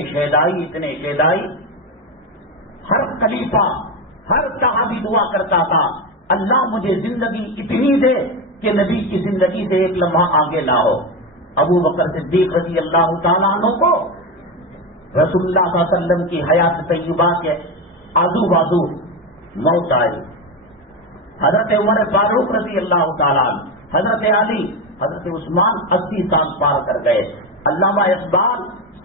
شہدائی، ہر خلیفہ ہر صحابی دعا کرتا تھا اللہ مجھے زندگی اتنی دے کہ نبی کی زندگی سے ایک لمحہ آگے نہ ہو۔ ابو بکر صدیق رضی اللہ تعالیٰ عنہ کو رسول اللہ صلی اللہ علیہ وسلم کی حیات طیبہ کے آزو بازو موت آئی۔ حضرت عمر فاروق رضی اللہ تعالیٰ عنہ، حضرت علی، حضرت عثمان 80 سال پار کر گئے۔ علامہ اقبال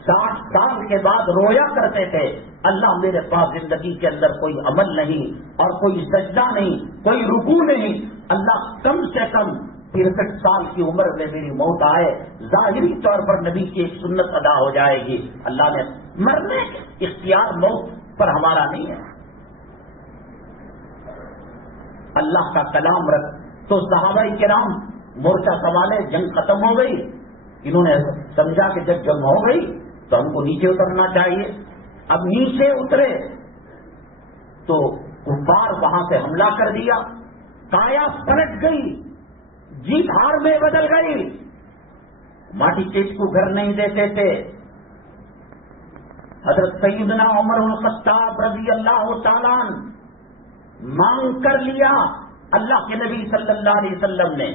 60 سال کے بعد رویا کرتے تھے اللہ میرے پاس زندگی کے اندر کوئی عمل نہیں اور کوئی سجدہ نہیں، کوئی رکوع نہیں، اللہ کم سے کم 63 سال کی عمر میں میری موت آئے، ظاہری طور پر نبی کی ایک سنت ادا ہو جائے گی۔ اللہ نے مرنے کے اختیار موت پر ہمارا نہیں ہے، اللہ کا کلام رکھ۔ تو صحابہ کرام مورچہ سنبھالے، جنگ ختم ہو گئی، انہوں نے سمجھا کہ جب جنگ ہو گئی تو ہم کو نیچے اترنا چاہیے۔ اب نیچے اترے تو کفار وہاں سے حملہ کر دیا، کایا پلٹ گئی، جیت ہار میں بدل گئی۔ ماٹی چیز کو گھر نہیں دیتے تھے۔ حضرت سیدنا عمر بن الخطاب رضی اللہ تعالیٰ عنہ مانگ کر لیا اللہ کے نبی صلی اللہ علیہ وسلم نے،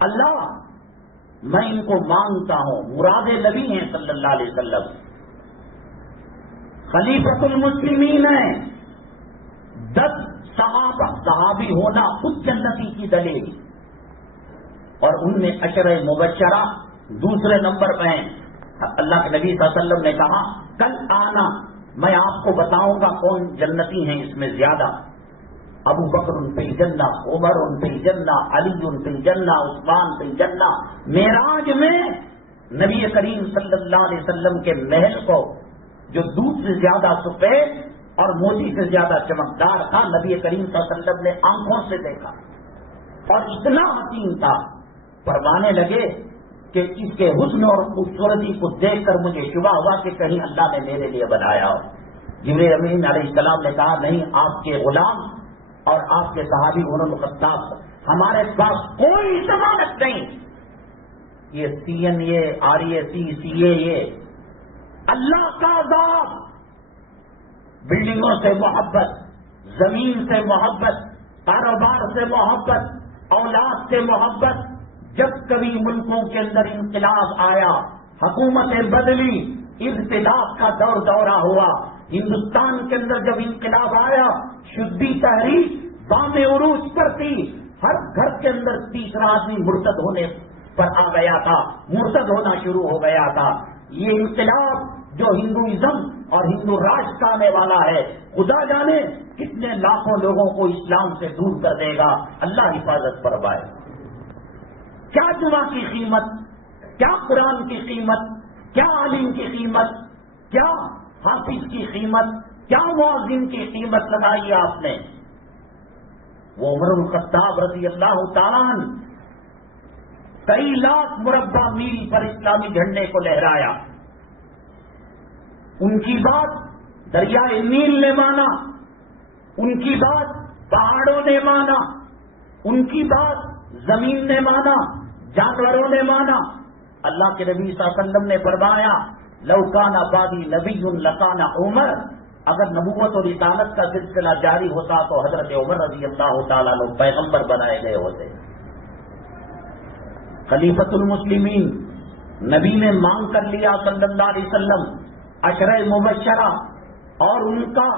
اللہ میں ان کو مانگتا ہوں، مراد نبی ہیں صلی اللہ علیہ وسلم، خلیفۃ المسلمین ہیں، 10 صحابی ہونا خود جنتی کی دلیل، اور ان میں عشرہ مبشرہ دوسرے نمبر پہ ہیں۔ اللہ کے نبی صلی اللہ علیہ وسلم نے کہا کل آنا میں آپ کو بتاؤں گا کون جنتی ہیں اس میں زیادہ۔ ابو بکر فی الجنہ، عمر فی الجنہ، علی فی الجنہ، عثمان فی الجنہ۔ معراج میں نبی کریم صلی اللہ علیہ وسلم کے محل کو جو دودھ سے زیادہ سفید اور موتی سے زیادہ چمکدار تھا، نبی کریم صلی اللہ علیہ وسلم نے آنکھوں سے دیکھا اور اتنا حسین تھا، فرمانے لگے کہ اس کے حسن اور خوبصورتی کو دیکھ کر مجھے شبہ ہوا کہ کہیں اللہ نے میرے لیے بنایا ہو۔ جبریل امین علیہ السلام نے کہا نہیں، آپ کے غلام اور آپ کے صحابی عمر بن الخطاب، ہمارے پاس کوئی ضمانت نہیں۔ یہ CNA RAC CA یہ اللہ کا عذاب، بلڈنگوں سے محبت، زمین سے محبت، کاروبار سے محبت، اولاد سے محبت۔ جب کبھی ملکوں کے اندر انقلاب آیا، حکومتیں بدلی، ارتداد کا دورہ ہوا، ہندوستان کے اندر جب انقلاب آیا، شدی تحریک بام عروج پر تھی، ہر گھر کے اندر تیسرا آدمی مرتد ہونے پر آ گیا تھا، مرتد ہونا شروع ہو گیا تھا۔ یہ انقلاب جو ہندوازم اور ہندو راج کا آنے والا ہے، خدا جانے کتنے لاکھوں لوگوں کو اسلام سے دور کر دے گا، اللہ حفاظت فرمائے۔ کیا جمعہ کی قیمت، کیا قرآن کی قیمت، کیا عالم کی قیمت، کیا حافظ کی قیمت، کیا مؤذن کی قیمت لگائی آپ نے؟ وہ عمر بن الخطاب رضی اللہ تعالیٰ عنہ کئی لاکھ مربع میل پر اسلامی جھنڈے کو لہرایا۔ ان کی بات دریائے نیل نے مانا، ان کی بات پہاڑوں نے مانا، ان کی بات زمین نے مانا، جانوروں نے مانا۔ اللہ کے نبی صلی اللہ علیہ وسلم نے فرمایا لو کان بعدی نبی لکان عمر، اگر نبوت اور رسالت کا سلسلہ جاری ہوتا تو حضرت عمر رضی اللہ تعالیٰ عنہ پیغمبر بنائے گئے ہوتے۔ خلیفۃ المسلمین نبی نے مانگ کر لیا صلی اللہ علیہ وسلم، عشرہ مبشرہ، اور ان کا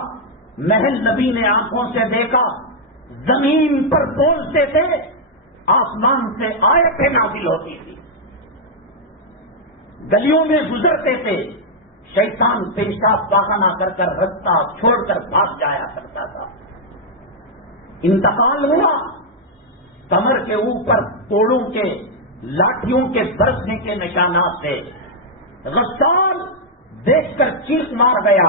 محل نبی نے آنکھوں سے دیکھا، زمین پر بولتے تھے، آسمان سے آیتیں نازل ہوتی تھی، گلیوں میں گزرتے تھے، شیطان پیشاب پاخانہ کر کر رستہ چھوڑ کر بھاگ جایا کرتا تھا. انتقال ہوا، کمر کے اوپر توڑوں کے لاٹھیوں کے برسنے کے نشانات تھے. غسان دیکھ کر چیخ مار گیا.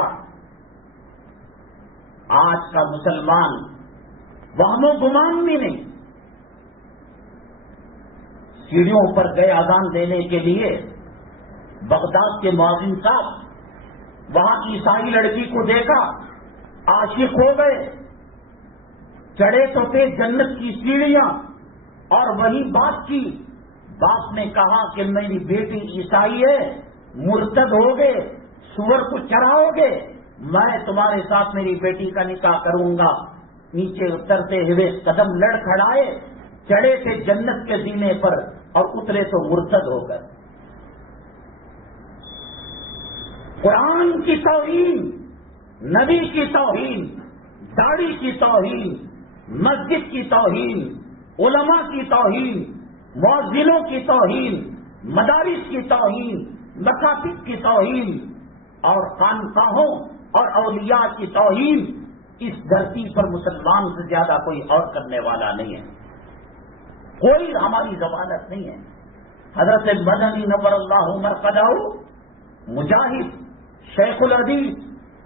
آج کا مسلمان وہم و گمان بھی نہیں. سیڑھیوں پر گئے اذان دینے کے لیے بغداد کے مؤذن صاحب، وہاں عیسائی لڑکی کو دیکھا، عاشق ہو گئے، چڑھے تو تھے جنت کی سیڑھیاں اور وہی بات کی. باپ نے کہا کہ میری بیٹی عیسائی ہے، مرتد ہو گئے، سور کو چراؤ گے، میں تمہارے ساتھ میری بیٹی کا نکاح کروں گا. نیچے اترتے ہوئے قدم لڑ کھڑائے، چڑھے تھے جنت کے زینے پر اور اترے تو مرتد ہو گئے. قرآن کی توہین، نبی کی توہین، داڑھی کی توہین، مسجد کی توہین، علماء کی توہین، مؤذنوں کی توہین، مدارس کی توہین، مکاتب کی توہین اور خانقاہوں اور اولیاء کی توہین اس دھرتی پر مسلمان سے زیادہ کوئی اور کرنے والا نہیں ہے. کوئی ہماری ضمانت نہیں ہے. حضرت مدنی نور اللہ مرقدہ، مجاہد، شیخ الحدیث،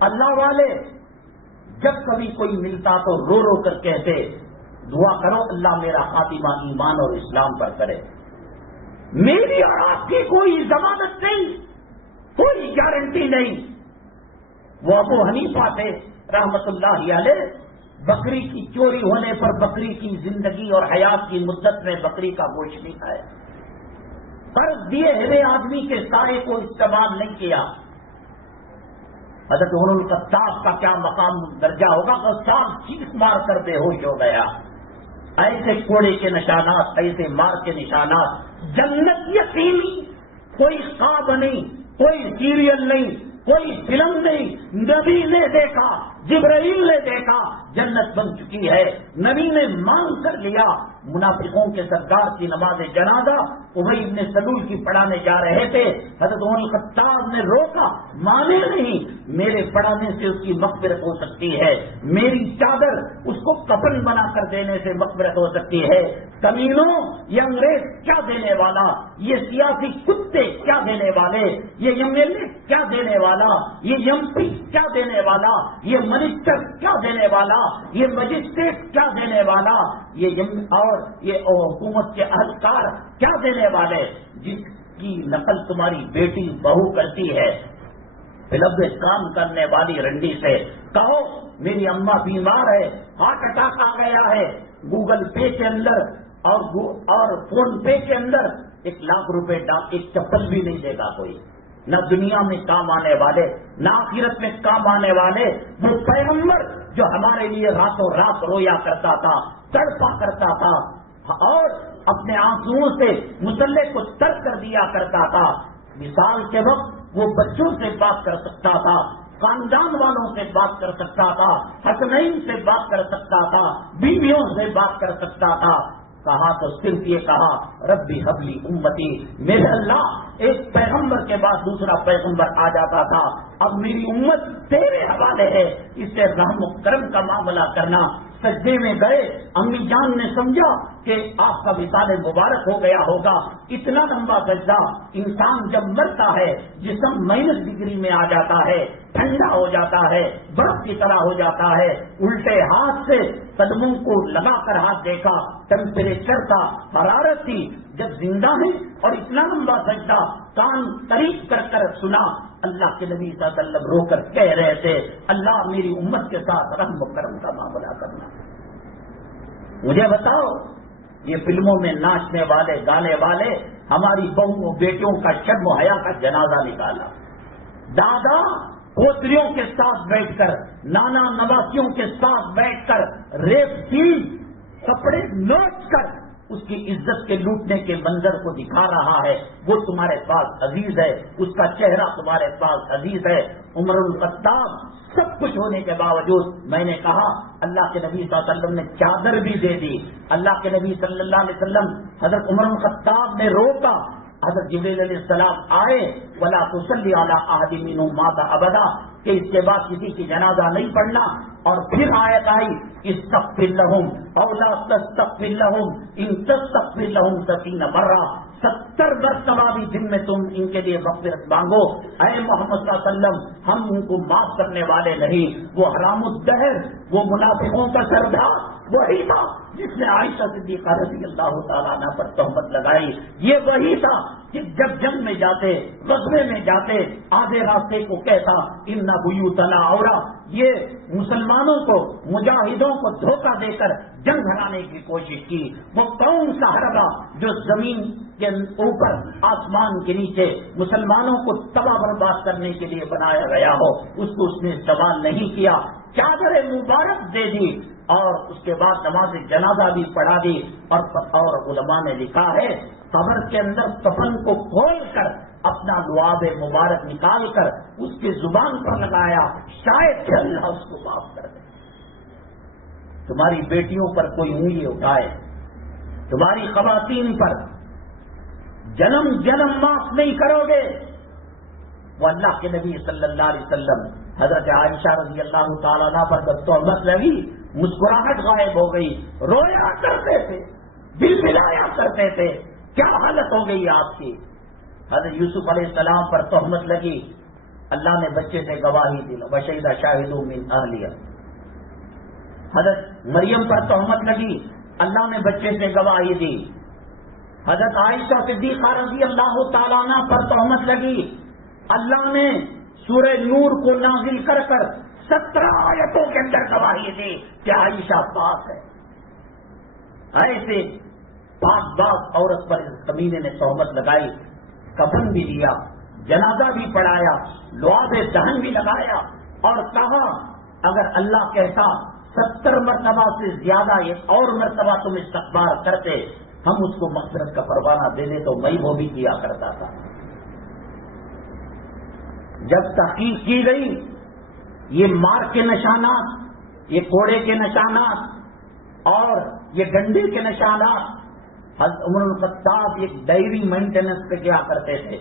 اللہ والے جب کبھی کوئی ملتا تو رو رو کر کہتے دعا کرو اللہ میرا خاتمہ ایمان اور اسلام پر کرے. میری اور آپ کی کوئی ضمانت نہیں، کوئی گارنٹی نہیں. وہ ابو حنیفہ تھے رحمت اللہ علیہ، بکری کی چوری ہونے پر بکری کی زندگی اور حیات کی مدت میں بکری کا گوشت نہیں کھائے. قرض دیے ہوئے آدمی کے سائے کو استعمال نہیں کیا. حضرت عمر الخطاب کا کیا مقام درجہ ہوگا؟ غسان چیخ مار کر بے ہوش ہو گیا. ایسے کوڑے کے نشانات، ایسے مار کے نشانات، جنت یقینی، کوئی خواب نہیں، کوئی سیریل نہیں، کوئی فلم نہیں. نبی نے دیکھا، جبرائیل نے دیکھا، جنت بن چکی ہے. نبی نے مانگ کر لیا. منافقوں کے سردار کی نماز جنازہ ابی بن سلول کی پڑھانے جا رہے تھے. حضرت عمر الخطاب نے روکا، مانے نہیں، میرے پڑھانے سے اس کی مغفرت ہو سکتی ہے، میری چادر اس کو کفن بنا کر دینے سے مغفرت ہو سکتی ہے. کمینوں، یہ انگریز کیا دینے والا، یہ سیاسی کتے کیا دینے والے، یہ ایم ایل اے کیا دینے والا، یہ ایم پی کیا دینے والا، یہ منسٹر کیا دینے والا، یہ مجسٹریٹ کیا دینے والا، یہ اور یہ حکومت کے اہلکار کیا دینے والے، جس کی نقل تمہاری بیٹی بہو کرتی ہے. فلم کام کرنے والی رنڈی سے کہو میری اماں بیمار ہے، ہارٹ اٹیک آ گیا ہے، گوگل پے کے اندر اور فون پے کے اندر 1 لاکھ روپے ڈال، ایک چپل بھی نہیں دے گا کوئی. نہ دنیا میں کام آنے والے، نہ آخرت میں کام آنے والے. وہ پیغمبر جو ہمارے لیے راتوں رات رویا کرتا تھا، تڑپا کرتا تھا اور اپنے آنسوؤں سے مسلح کو ترک کر دیا کرتا تھا. مثال کے وقت وہ بچوں سے بات کر سکتا تھا، خاندان والوں سے بات کر سکتا تھا، حسنین سے بات کر سکتا تھا، بیویوں سے بات کر سکتا تھا. کہا تو صرف یہ کہا ربی حبلی امتی، میرے اللہ ایک پیغمبر کے بعد دوسرا پیغمبر آ جاتا تھا، اب میری امت تیرے حوالے ہے، اس سے رحم و کرم کا معاملہ کرنا. سجدے میں گئے، امی جان نے سمجھا کہ آپ کا وصال مبارک ہو گیا ہوگا. اتنا لمبا سجدہ، انسان جب مرتا ہے جسم مائنس ڈگری میں آ جاتا ہے، ٹھنڈا ہو جاتا ہے، برف کی طرح ہو جاتا ہے. الٹے ہاتھ سے قدموں کو لگا کر ہاتھ دیکھا، ٹیمپریچر تھا، حرارت تھی. جب زندہ ہے اور اتنا لمبا سجدہ کان قریب کر کر سنا، اللہ کے نبی صلی اللہ علیہ وسلم رو کر کہہ رہے تھے اللہ میری امت کے ساتھ رحم و کرم کا معاملہ کرنا. مجھے بتاؤ، یہ فلموں میں ناچنے والے گانے والے ہماری بہوؤں بیٹیوں کا شرم و حیا کا جنازہ نکالا. دادا پوتریوں کے ساتھ بیٹھ کر، نانا نواسیوں کے ساتھ بیٹھ کر ریپ سیل کپڑے نوچ کر اس کی عزت کے لوٹنے کے منظر کو دکھا رہا ہے. وہ تمہارے پاس عزیز ہے، اس کا چہرہ تمہارے پاس عزیز ہے. عمر الخطاب سب کچھ ہونے کے باوجود، میں نے کہا اللہ کے نبی صلی اللہ علیہ وسلم نے چادر بھی دے دی. اللہ کے نبی صلی اللہ علیہ وسلم حضرت عمر الخطاب نے روکا، حضرت جبریل علیہ السلام آئے، ولا تصلی علی احد منہم مات ابدا، کہ اس کے بعد کسی کی جنازہ نہیں پڑھنا. اور پھر آیت آئی استغفر لہم او لا تستغفر لہم ان تستغفر لہم 70 مرہ، 70 مرتبہ بھی دن میں تم ان کے لیے مغفرت مانگو. اے محمد صلی اللہ علیہ وسلم، ہم ان کو معاف کرنے والے نہیں. وہ حرام الدہر، وہ منافقوں کا سردار وہی تھا جس نے عائشہ صدیقہ رضی اللہ تعالیٰ عنہ پر تہمت لگائی. یہ وہی تھا کہ جب جنگ میں جاتے، غزوے میں جاتے، آدھے راستے کو کہتا ان بیوتنا عورہ. یہ مسلمانوں کو، مجاہدوں کو دھوکہ دے کر جنگ ہرانے کی کوشش کی. وہ کون سا حربہ جو زمین کے اوپر آسمان کے نیچے مسلمانوں کو تباہ برباد کرنے کے لیے بنایا گیا ہو، اس کو اس نے استعمال نہیں کیا. چادر مبارک دے دی اور اس کے بعد نماز جنازہ بھی پڑھا دی. اور علماء نے لکھا ہے قبر کے اندر کفن کو کھول کر اپنا لعاب مبارک نکال کر اس کی زبان پر لگایا، شاید کہ اللہ اس کو معاف کر دے. تمہاری بیٹیوں پر کوئی انگلی اٹھائے، تمہاری خواتین پر جنم جنم معاف نہیں کرو گے. وہ اللہ کے نبی صلی اللہ علیہ وسلم حضرت عائشہ رضی اللہ تعالیٰ عنہ پر جب تہمت لگی، مسکراہٹ غائب ہو گئی، رویا کرتے تھے، بلبلایا کرتے تھے. کیا حالت ہو گئی آپ کی؟ حضرت یوسف علیہ السلام پر تہمت لگی، اللہ نے بچے سے گواہی دی، وشہد شاہد من اہلیہ. حضرت مریم پر تہمت لگی، اللہ نے بچے سے گواہی دی. حضرت عائشہ صدیقہ رضی اللہ تعالیٰ عنہ پر تہمت لگی، اللہ نے سورہ نور کو نازل کر 17 آیتوں کے اندر گواہی دی کہ عائشہ پاک ہے. ایسے پاک باز عورت پر اس کمینے نے تہمت لگائی، کفن بھی دیا، جنازہ بھی پڑھایا، لعاب دہن بھی لگایا اور کہا اگر اللہ کہتا 70 مرتبہ سے زیادہ ایک اور مرتبہ تم استغفار کرتے، ہم اس کو مغفرت کا پروانہ دے دیں. تو میں وہ بھی کیا کرتا تھا. جب تحقیق کی گئی، یہ مار کے نشانات، یہ کوڑے کے نشانات اور یہ ڈنڈے کے نشانات، حضرت عمر الخطاب ایک ڈائری مینٹیننس پہ کیا کرتے تھے.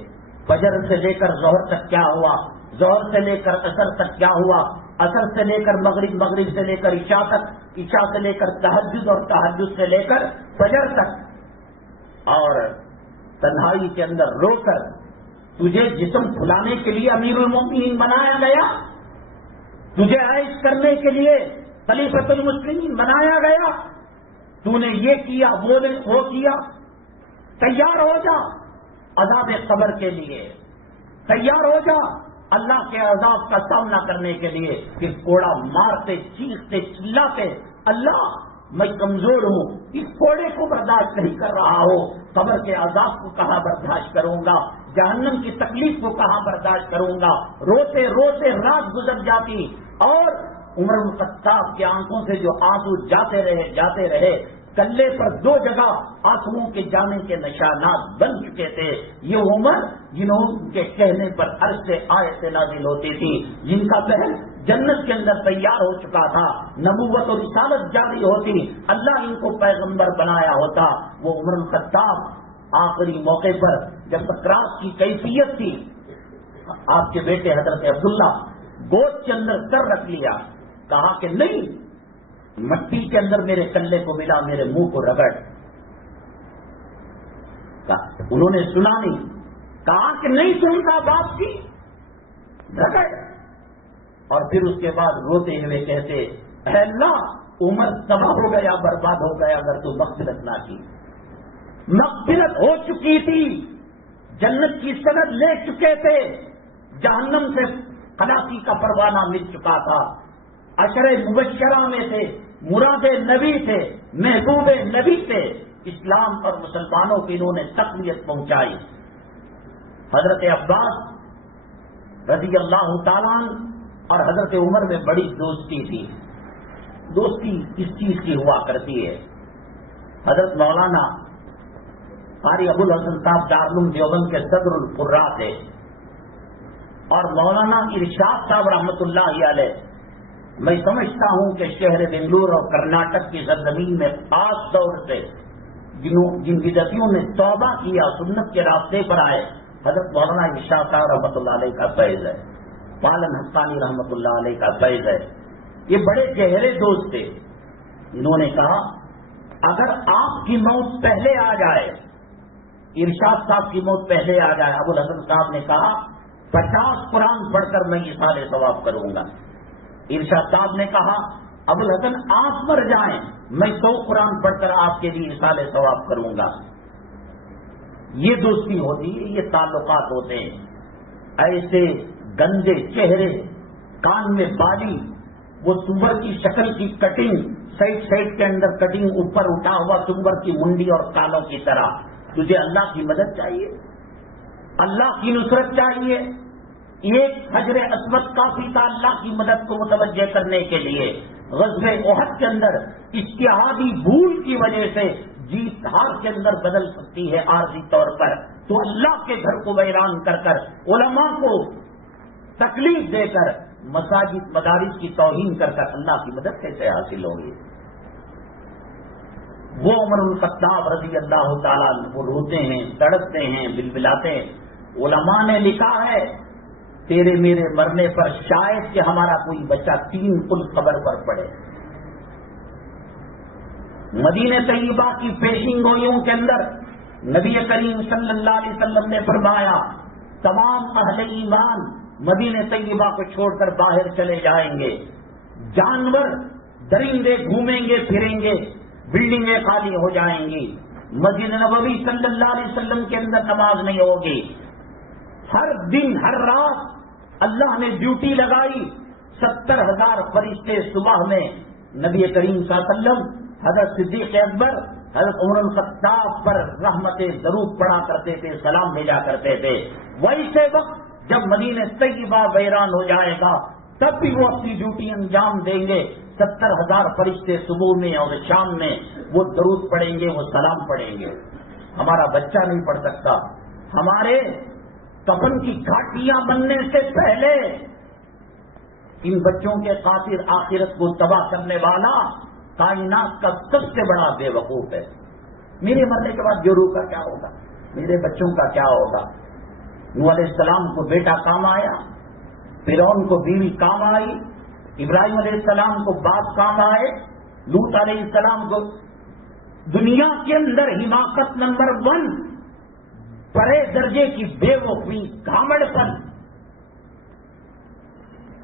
فجر سے لے کر ظہر تک کیا ہوا، ظہر سے لے کر عصر تک کیا ہوا، عصر سے لے کر مغرب، مغرب سے لے کر عشاء تک، عشاء سے لے کر تہجد اور تہجد سے لے کر فجر تک. اور تنہائی کے اندر رو کر تجھے جسم پھلانے کے لیے امیر المومنین بنایا گیا، تجھے عائش کرنے کے لیے خلیفۃ المسلمین بنایا گیا، تو نے یہ کیا، وہ کیا. تیار ہو جا عذاب قبر کے لیے، تیار ہو جا اللہ کے عذاب کا سامنا کرنے کے لیے. کہ کوڑا مارتے، چیختے، چلاتے، اللہ میں کمزور ہوں، اس کوڑے کو برداشت نہیں کر رہا ہوں، قبر کے عذاب کو کہاں برداشت کروں گا، جہنم کی تکلیف کو کہاں برداشت کروں گا. روتے روتے رات گزر جاتی اور عمر الخطاب کی آنکھوں سے جو آنسو جاتے رہے. کلے پر 2 جگہ آنسوؤں کے جانے کے نشانات بن چکے تھے. یہ عمر جنہوں کے کہنے پر عرش سے آیتیں نازل ہوتی تھی، جن کا پہل جنت کے اندر تیار ہو چکا تھا، نبوت اور رسالت جاری ہوتی، اللہ ان کو پیغمبر بنایا ہوتا. وہ عمر الخطاب آخری موقع پر جب سکرات کی کیفیت تھی، آپ کے بیٹے حضرت عبداللہ گود کے اندر سر رکھ لیا، کہا کہ نہیں، مٹی کے اندر میرے کلے کو ملا، میرے منہ کو رگڑ. انہوں نے سنا نہیں، کہا کہ نہیں سنتا باپ کی، رگڑ. اور پھر اس کے بعد روتے ہوئے کہتے اے اللہ عمر تباہ ہو گیا، برباد ہو گیا اگر تو مغفرت نہ کی. مغفرت ہو چکی تھی، جنت کی سند لے چکے تھے، جہنم سے خلاصی کا پروانہ مل چکا تھا. عشرے مبشرہ میں تھے، مراد نبی تھے، محبوب نبی تھے. اسلام اور مسلمانوں کی انہوں نے تقویت پہنچائی. حضرت عباس رضی اللہ تعالیٰ اور حضرت عمر میں بڑی دوستی تھی. دوستی اس چیز کی ہوا کرتی ہے. حضرت مولانا قاری ابو الحسن صاحب دارالعلوم دیوبند کے صدر القراء تھے اور مولانا ارشاد صاحب رحمۃ اللہ علیہ، میں سمجھتا ہوں کہ شہر بنگلور اور کرناٹک کی سرزمین میں خاص طور سے جن بدعتیوں نے توبہ کیا، سنت کے راستے پر آئے، حضرت مولانا ارشاد صاحب رحمۃ اللہ علیہ کا فیض ہے، پالن حقانی رحمۃ اللہ علیہ کا فیض ہے۔ یہ بڑے گہرے دوست تھے، انہوں نے کہا اگر آپ کی موت پہلے آ جائے، ارشاد صاحب کی موت پہلے آ جائے، ابو الحسن صاحب نے کہا 50 قرآن پڑھ کر میں ایصال ثواب کروں گا۔ ارشاد صاحب نے کہا ابو الحسن آپ مر جائیں، میں 100 قرآن پڑھ کر آپ کے لیے ایصال ثواب کروں گا۔ یہ دوستی ہوتی ہے، یہ تعلقات ہوتے ہیں۔ ایسے گندے چہرے، کان میں بالی، وہ سور کی شکل کی کٹنگ، سائڈ کے اندر کٹنگ، اوپر اٹھا ہوا سور کی منڈی اور کانوں کی طرح، تجھے اللہ کی مدد چاہیے، اللہ کی نصرت چاہیے۔ ایک حجر اسود کافی تھا اللہ کی مدد کو متوجہ کرنے کے لیے۔ غزوہ احد کے اندر اجتہادی بھول کی وجہ سے جیت ہار کے اندر بدل سکتی ہے عارضی طور پر، تو اللہ کے گھر کو ویران کر کر، علماء کو تکلیف دے کر، مساجد مدارس کی توہین کر کر اللہ کی مدد کیسے حاصل ہوگی؟ وہ عمر الخطاب رضی اللہ تعالیٰ وہ روتے ہیں، تڑپتے ہیں، بلبلاتے ہیں۔ علماء نے لکھا ہے تیرے میرے مرنے پر شاید کہ ہمارا کوئی بچہ 3 پل قبر پر پڑے۔ مدینہ طیبہ کی پیشین گوئیوں کے اندر نبی کریم صلی اللہ علیہ وسلم نے فرمایا تمام اہل ایمان مدینہ طیبہ کو چھوڑ کر باہر چلے جائیں گے، جانور درندے گھومیں گے پھریں گے، بلڈنگیں خالی ہو جائیں گی، مسجد نبوی صلی اللہ علیہ وسلم کے اندر نماز نہیں ہوگی۔ ہر دن ہر رات اللہ نے ڈیوٹی لگائی، 70,000 فرشتے صبح میں نبی کریم صلی اللہ علیہ وسلم، حضرت صدیق اکبر، حضرت عمر الخطاب پر رحمت ضرور پڑھا کرتے تھے، سلام بھیجا کرتے تھے۔ ویسے وقت جب مدینہ طیبہ ویران ہو جائے گا تب بھی وہ اپنی ڈیوٹی انجام دیں گے۔ 70,000 فرشتے صبح میں اور شام میں وہ درود پڑھیں گے، وہ سلام پڑھیں گے۔ ہمارا بچہ نہیں پڑھ سکتا، ہمارے کفن کی گھاٹیاں بننے سے پہلے ان بچوں کے خاطر آخرت کو تباہ کرنے والا کائنات کا سب سے بڑا بے وقوف ہے۔ میرے مرنے کے بعد جورو کا کیا ہوگا؟ میرے بچوں کا کیا ہوگا؟ نوح علیہ السلام کو بیٹا کام آیا، فرعون کو بیوی کام آئی، ابراہیم علیہ السلام کو باپ کام آئے، لوط علیہ السلام کو۔ دنیا کے اندر حماقت نمبر 1، بڑے درجے کی بے وقوفی، گھامڑ پن،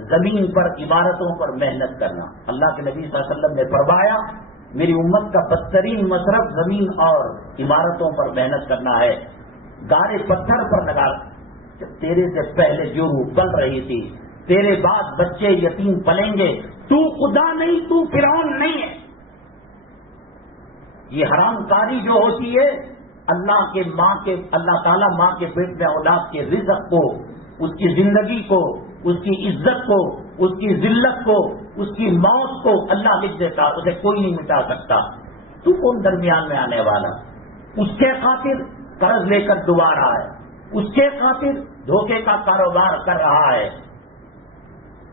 زمین پر عبادتوں پر محنت کرنا۔ اللہ کے نبی صلی اللہ علیہ وسلم نے فرمایا میری امت کا بدترین مصرف زمین اور عمارتوں پر محنت کرنا ہے۔ گارے پتھر پر لگا، تیرے سے پہلے جو روح پل رہی تھی، تیرے بعد بچے یتیم پلیں گے، تو خدا نہیں، تو فرعون نہیں ہے۔ یہ حرام کاری جو ہوتی ہے، اللہ تعالیٰ ماں کے پیٹ میں اولاد کے رزق کو، اس کی زندگی کو، اس کی عزت کو، اس کی ذلت کو، اس کی موت کو اللہ لکھ دیتا، اسے کوئی نہیں مٹا سکتا۔ تو کون درمیان میں آنے والا؟ اس کے خاطر قرض لے کر ڈبا رہا ہے، اس کے خاطر دھوکے کا کاروبار کر رہا ہے۔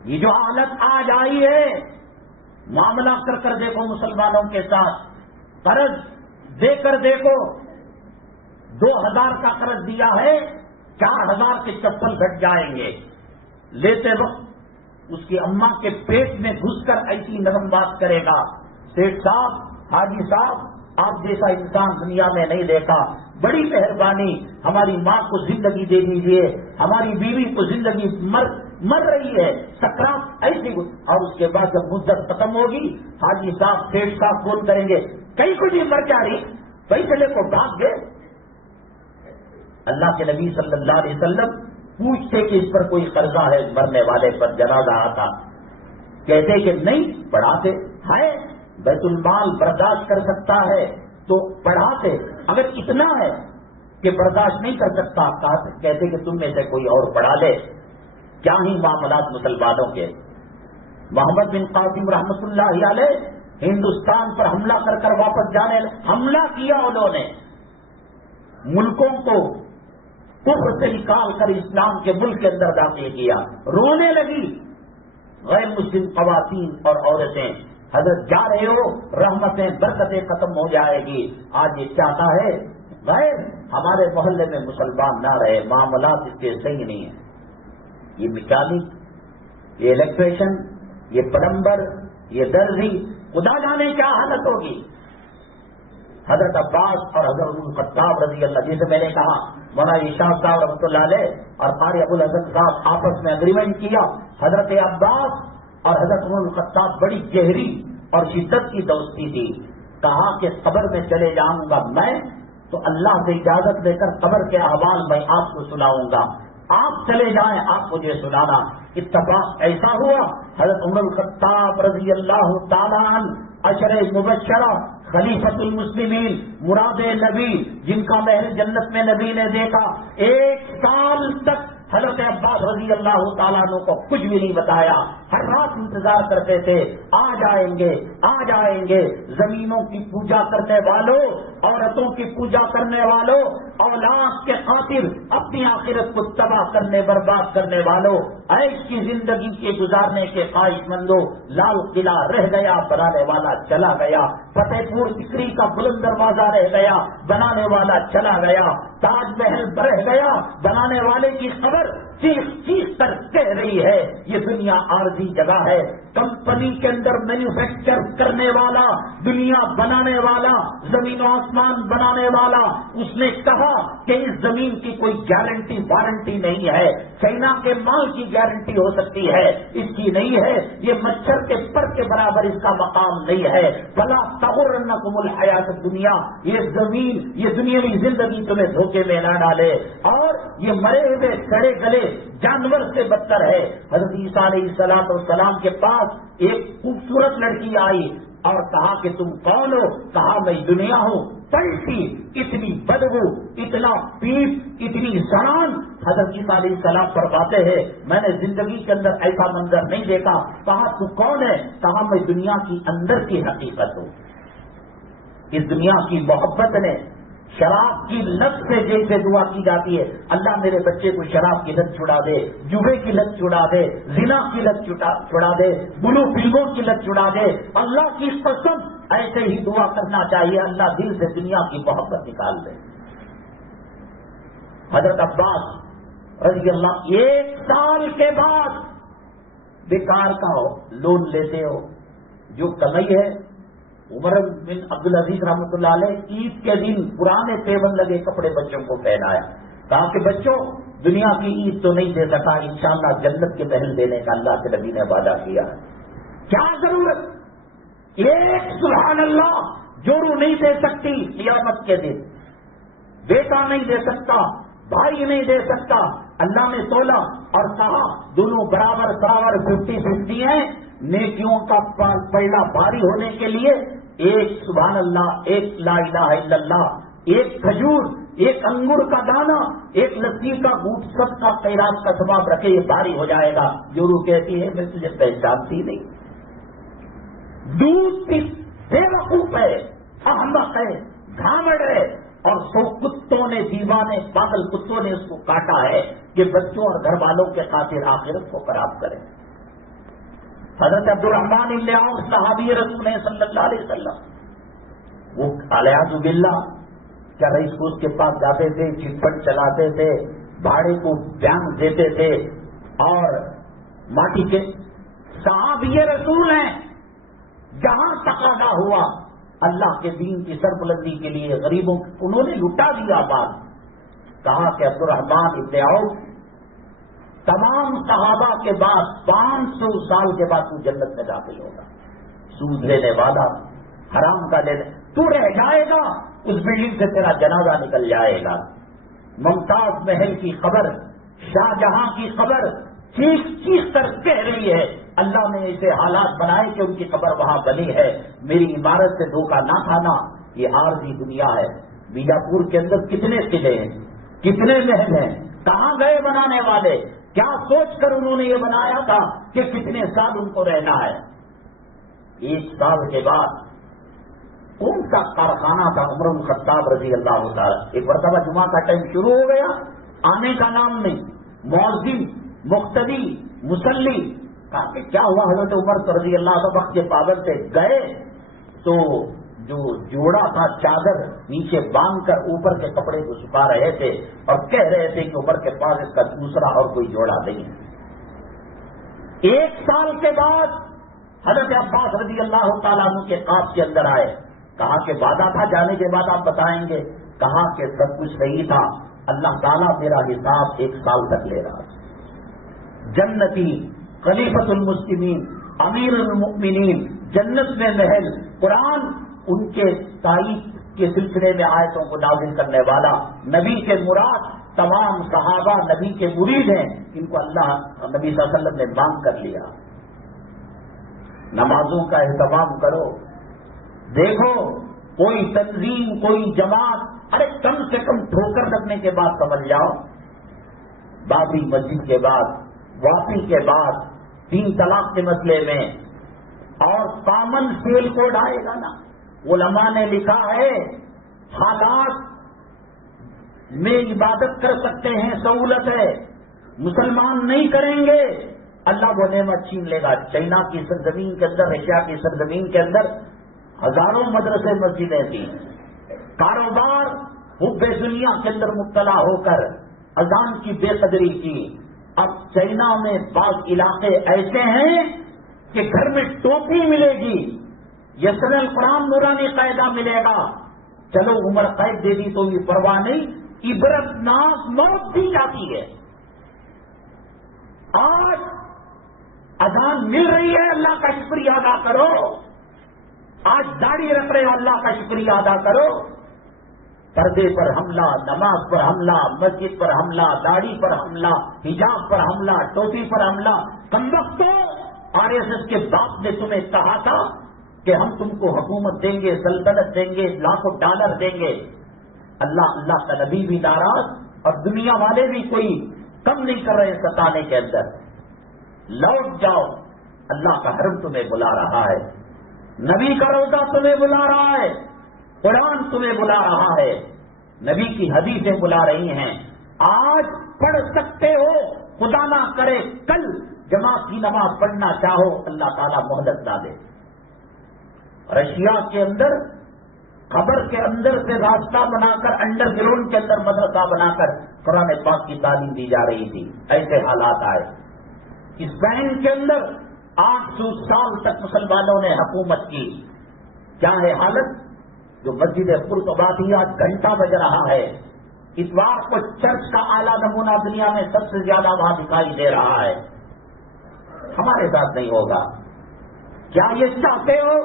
یہ جو حالت آج آئی ہے، معاملہ کر دیکھو مسلمانوں کے ساتھ، قرض دے کر دیکھو، 2,000 کا قرض دیا ہے، 4,000 کے چپل گھٹ جائیں گے۔ لیتے وقت اس کی اماں کے پیٹ میں گھس کر ایسی نرم بات کرے گا، سیٹھ صاحب، حاجی صاحب، آپ جیسا انسان دنیا میں نہیں دیکھا، بڑی مہربانی، ہماری ماں کو زندگی دے دیجیے، ہماری بیوی کو زندگی مر رہی ہے، سکرات ایسی۔ اور اس کے بعد جب مدت ختم ہوگی، حاجی صاحب، سیٹھ صاحب فون کریں گے، کہیں کچھ مر جا رہی، پیسے لے کو بھاگ گئے۔ اللہ کے نبی صلی اللہ علیہ وسلم پوچھتے کہ اس پر کوئی قرضہ ہے، مرنے والے پر جنازہ آتا، کہتے کہ نہیں، پڑھاتے ہے، بیت المال برداشت کر سکتا ہے تو پڑھاتے، اگر اتنا ہے کہ برداشت نہیں کر سکتا کہتے کہ تم میں سے کوئی اور پڑھا لے۔ کیا ہی معاملات مسلمانوں کے۔ محمد بن قاسم رحمۃ اللہ علیہ ہندوستان پر حملہ کر واپس جانے، حملہ کیا انہوں نے، ملکوں کو کفر سے نکال کر اسلام کے ملک کے اندر داخل کیا، رونے لگی غیر مسلم خواتین اور عورتیں، حضرت جا رہے ہو رحمتیں برکتیں ختم ہو جائے گی. آج یہ چاہتا ہے غیر ہمارے محلے میں مسلمان نہ رہے, معاملات اس کے صحیح نہیں ہیں. یہ میکینک, یہ الیکٹریشن, یہ پلمبر, یہ درزی, خدا جانے کیا حالت ہوگی. حضرت عباس اور حضرت الخطاب رضی اللہ, جسے میں نے کہا مولانا اشاق صاحب رحمۃ اللہ علیہ اور قاری ابو الحسن صاحب آپس میں اگریمنٹ کیا. حضرت عباس اور حضرت الخطاب بڑی گہری اور شدت کی دوستی تھی. کہا کہ قبر میں چلے جاؤں گا میں تو اللہ سے اجازت لے کر قبر کے احوال میں آپ کو سناؤں گا, آپ چلے جائیں آپ مجھے سنانا. اتفاق ایسا ہوا حضرت عمر الخطاب رضی اللہ تعالیٰ عنہ عشر مبشرہ خلیفۃ المسلمین مراد نبی جن کا محل جنت میں نبی نے دیکھا, 1 سال تک حضرت عباس رضی اللہ تعالیٰ عنہ کو کچھ بھی نہیں بتایا. ہر رات انتظار کرتے تھے, آ جائیں گے آ جائیں گے. زمینوں کی پوجا کرنے والوں, عورتوں کی پوجا کرنے والوں, اولاد کے خاطر اپنی آخرت کو تباہ کرنے برباد کرنے والوں, عیش کی زندگی کے گزارنے کے خواہش مندوں, لال قلعہ رہ گیا بنانے والا چلا گیا, فتح پور سکری کا بلند دروازہ رہ گیا بنانے والا چلا گیا, تاج محل رہ گیا بنانے والے کی خبر چیخ چیخ کر کہہ رہی ہے یہ دنیا عارضی جگہ ہے. کمپنی کے اندر مینوفیکچر کرنے والا, دنیا بنانے والا, زمین و آسمان بنانے والا, اس نے کہا کہ اس زمین کی کوئی گارنٹی وارنٹی نہیں ہے. چائنا کے مال کی گارنٹی ہو سکتی ہے, اس کی نہیں ہے. یہ مچھر کے پر کے برابر اس کا مقام نہیں ہے. بلا تغرنکم الحیات الدنیا, یہ زمین یہ دنیاوی زندگی تمہیں دھوکے میں نہ ڈالے. اور یہ مرے ہوئے سڑے گلے جانور سے بدتر ہے. حضرت عیسیٰ علیہ السلام کے پاس ایک خوبصورت لڑکی آئی اور کہا کہ تم کون ہو؟ کہا میں دنیا ہوں. پلٹی, اتنی بدبو, اتنا پیپ, اتنی زنان. حضرت عیسیٰ علیہ السلام فرماتے ہیں میں نے زندگی کے اندر ایسا منظر نہیں دیکھا. کہا تو کون ہے؟ کہا میں دنیا کی اندر کی حقیقت ہوں. اس دنیا کی محبت نے شراب کی لت سے جیسے دعا کی جاتی ہے, اللہ میرے بچے کو شراب کی لت چھڑا دے, جوے کی لت چھڑا دے, زنا کی لت چھڑا دے, بلو فلموں کی لت چھڑا دے. اللہ کی قسم ایسے ہی دعا کرنا چاہیے, اللہ دل سے دنیا کی محبت نکال دے. حضرت عباس رضی اللہ 1 سال کے بعد بیکار کا ہو, لون لیتے ہو, جو کمائی ہے. عمر بن عبدالعزیز رحمۃ اللہ علیہ عید کے دن پرانے ٹیبل لگے کپڑے بچوں کو پہنایا. کہا کہ بچوں دنیا کی عید تو نہیں دے سکا, انشاءاللہ جنت کے محل دینے کا اللہ کے نبی نے وعدہ کیا. کیا ضرورت, ایک سبحان اللہ جوڑو نہیں دے سکتی قیامت کے دن, بیٹا نہیں دے سکتا, بھائی نہیں دے سکتا. اللہ نے تولا اور کہا دونوں برابر 50-50 ہیں. نیکیوں کا پلڑا بھاری ہونے کے لیے ایک سبحان اللہ, ایک لا الہ الا اللہ, ایک کھجور, ایک انگور کا دانہ, ایک لسی کا گھونٹ سب کا خیرات کا ثواب رکھے, یہ بھاری ہو جائے گا. جو روح کہتی ہے میں تجھے پہچانتی نہیں. دودھ کی بے وقوف ہے, احمق ہے, گھامڑ ہے, اور 100 کتوں نے, دیوانے پاگل کتوں نے اس کو کاٹا ہے کہ بچوں اور گھر والوں کے خاطر آخرت کو خراب کرے. حضرت عبد الرحمن بن عوف صحابی رسول صلی اللہ علیہ وسلم, وہ الیاذ باللہ کیا رئیس کو اس کے پاس جاتے تھے, چٹ پٹ چلاتے تھے, بھاڑے کو بیان دیتے تھے, اور ماٹی کے صحابی رسول ہیں. جہاں تقاضا ہوا اللہ کے دین کی سربلندی کے لیے غریبوں انہوں نے لٹا دیا. بات کہا کہ عبد الرحمن بن عوف تمام صحابہ کے بعد 500 سال کے بعد تو جنت میں داخل ہوگا. سود لینے والا, حرام کا لینے, تو رہ جائے گا, اس بلڈنگ سے تیرا جنازہ نکل جائے گا. ممتاز محل کی خبر, شاہ جہاں کی خبر چیخ چیخ کر کہہ رہی ہے اللہ نے ایسے حالات بنائے کہ ان کی خبر وہاں بنی ہے. میری عمارت سے دھوکہ نہ کھانا, یہ عارضی دنیا ہے. بیجاپور کے اندر کتنے قلعے ہیں, کتنے محل ہیں, کہاں گئے بنانے والے, کیا سوچ کر انہوں نے یہ بنایا تھا کہ کتنے سال ان کو رہنا ہے. 1 سال کے بعد کون سا کارخانہ تھا عمر بن الخطاب رضی اللہ تعالی. ایک مرتبہ جمعہ کا ٹائم شروع ہو گیا, آنے کا نام نہیں, مؤذن, مقتدی, مصلی کہا کہ کیا ہوا؟ حضرت عمر رضی اللہ عنہ وقت کے پابند سے گئے تو جو جوڑا تھا چادر نیچے باندھ کر اوپر کے کپڑے کو سکھا رہے تھے اور کہہ رہے تھے کہ عمر کے پاس اس کا دوسرا اور کوئی جوڑا نہیں ہے۔ 1 سال کے بعد حضرت عباس رضی اللہ تعالیٰ عنہ کے خواب کے اندر آئے، کہا کہ وعدہ تھا جانے کے بعد آپ بتائیں گے، کہا کہ سب کچھ صحیح تھا، اللہ تعالیٰ میرا حساب 1 سال تک لے رہا۔ جنتی خلیفۃ المسلمین امیر المؤمنین، جنت میں محل، قرآن ان کے تائید کے سلسلے میں آیتوں کو نازل کرنے والا، نبی کے مراد تمام صحابہ نبی کے مرید ہیں، ان کو اللہ نبی صلی اللہ علیہ وسلم نے مانگ کر لیا۔ نمازوں کا اہتمام کرو، دیکھو کوئی تنظیم کوئی جماعت، ارے کم سے کم ٹھوکر لگنے کے بعد سمجھ جاؤ، بابری مسجد کے بعد، واپی کے بعد، 3 طلاق کے مسئلے میں، اور کامن سیل کوڈ آئے گا نا۔ علماء نے لکھا ہے حالات میں عبادت کر سکتے ہیں، سہولت ہے، مسلمان نہیں کریں گے، اللہ وہ نعمت چھین لے گا۔ چائنا کی سرزمین کے اندر، ایشیا کی سرزمین کے اندر ہزاروں مدرسے مسجدیں تھیں، کاروبار حب دنیا کے اندر مبتلا ہو کر اذان کی بے قدری کی۔ اب چائنا میں بعض علاقے ایسے ہیں کہ گھر میں ٹوپی ملے گی، یسر القرآن نورانی قاعدہ ملے گا، چلو عمر قید دے دی تو بھی پرواہ نہیں، عبرتناک موت دی جاتی ہے۔ آج اذان مل رہی ہے، اللہ کا شکریہ ادا کرو۔ آج داڑھی رکھ رہے ہو، اللہ کا شکریہ ادا کرو۔ پردے پر حملہ، نماز پر حملہ، مسجد پر حملہ، داڑھی پر حملہ، حجاب پر حملہ، ٹوپی پر حملہ۔ کمبختو، RSS کے باپ نے تمہیں کہا تھا کہ ہم تم کو حکومت دیں گے، سلطنت دیں گے، لاکھوں ڈالر دیں گے۔ اللہ کا نبی بھی ناراض اور دنیا والے بھی کوئی کم نہیں کر رہے ستانے کے اندر۔ لوٹ جاؤ، اللہ کا حرم تمہیں بلا رہا ہے، نبی کا روضہ تمہیں بلا رہا ہے، قرآن تمہیں بلا رہا ہے، نبی کی حدیثیں بلا رہی ہیں۔ آج پڑھ سکتے ہو، خدا نہ کرے کل جماعت کی نماز پڑھنا چاہو، اللہ تعالیٰ مہلت نہ دے۔ رشیا کے اندر قبر کے اندر سے راستہ بنا کر، انڈر گراؤنڈ کے اندر مدرسہ بنا کر قرآن پاک کی تعلیم دی جا رہی تھی، ایسے حالات آئے۔ اسپین کے اندر 800 سال تک مسلمانوں نے حکومت کی، کیا ہے حالت؟ جو مسجد قرطبہ آج گھنٹہ بج رہا ہے، اتوار کو چرچ کا اعلیٰ نمونہ دنیا میں سب سے زیادہ وہاں دکھائی دے رہا ہے۔ ہمارے ساتھ نہیں ہوگا۔ کیا یہ چاہتے ہو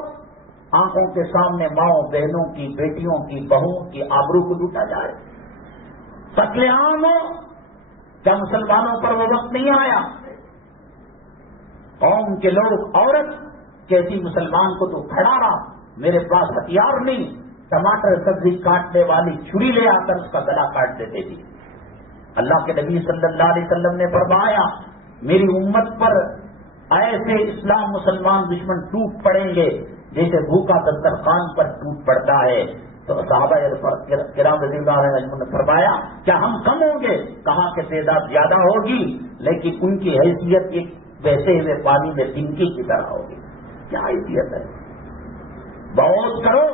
آنکھوں کے سامنے ماؤں بہنوں کی، بیٹیوں کی، بہوؤں کی آبرو کو لوٹا جائے؟ قتل عام ہو؟ کیا مسلمانوں پر وہ وقت نہیں آیا؟ قوم کے لوگ، عورت کیسی مسلمان کو تو کھڑا رہا، میرے پاس ہتھیار نہیں، ٹماٹر سبزی کاٹنے والی چھری لے آ کر اس کا گلا کاٹ دیتے تھے۔ اللہ کے نبی صلی اللہ علیہ وسلم نے فرمایا میری امت پر ایسے اسلام مسلمان دشمن ٹوٹ پڑیں گے جیسے بھوکا دسترخوان پر ٹوٹ پڑتا ہے۔ تو صحابہ کرام رضی اللہ عنہم نے فرمایا کیا ہم کم ہوں گے؟ کہا کہ تعداد زیادہ ہوگی لیکن ان کی حیثیت ایک بہتے ہوئے پانی میں تنکی کی طرح ہوگی۔ کیا حیثیت ہے؟ بہت کرو،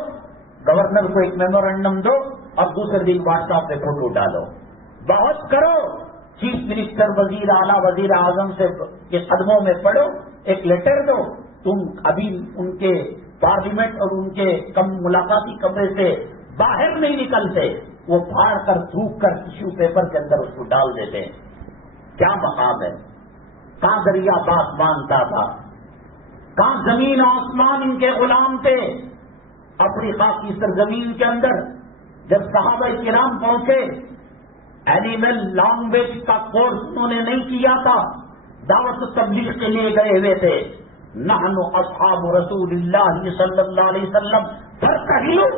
گورنر کو ایک میمورنڈم دو اور دوسرے دن واٹس ایپ پہ فوٹو ڈالو۔ بہت کرو، چیف منسٹر، وزیر اعلیٰ، وزیر اعظم سے کے قدموں میں پڑھو، ایک لیٹر دو۔ تم ابھی ان کے پارلیمنٹ اور ان کے ملاقاتی کمرے سے باہر نہیں نکلتے، وہ پھاڑ کر تھوک کر ٹیشو پیپر کے اندر اس کو ڈال دیتے ہیں۔ کیا مقام ہے؟ کہاں دریا بات مانتا تھا، کہاں زمین آسمان ان کے غلام تھے۔ افریقہ کی سرزمین کے اندر جب صحابہ کرام پہنچے، اینیمل لینگویج کا کورس انہوں نے نہیں کیا تھا، دعوت تبلیغ کے لیے گئے ہوئے تھے۔ نحن اصحاب رسول اللہ صلی اللہ علیہ وسلم فرتحلوا،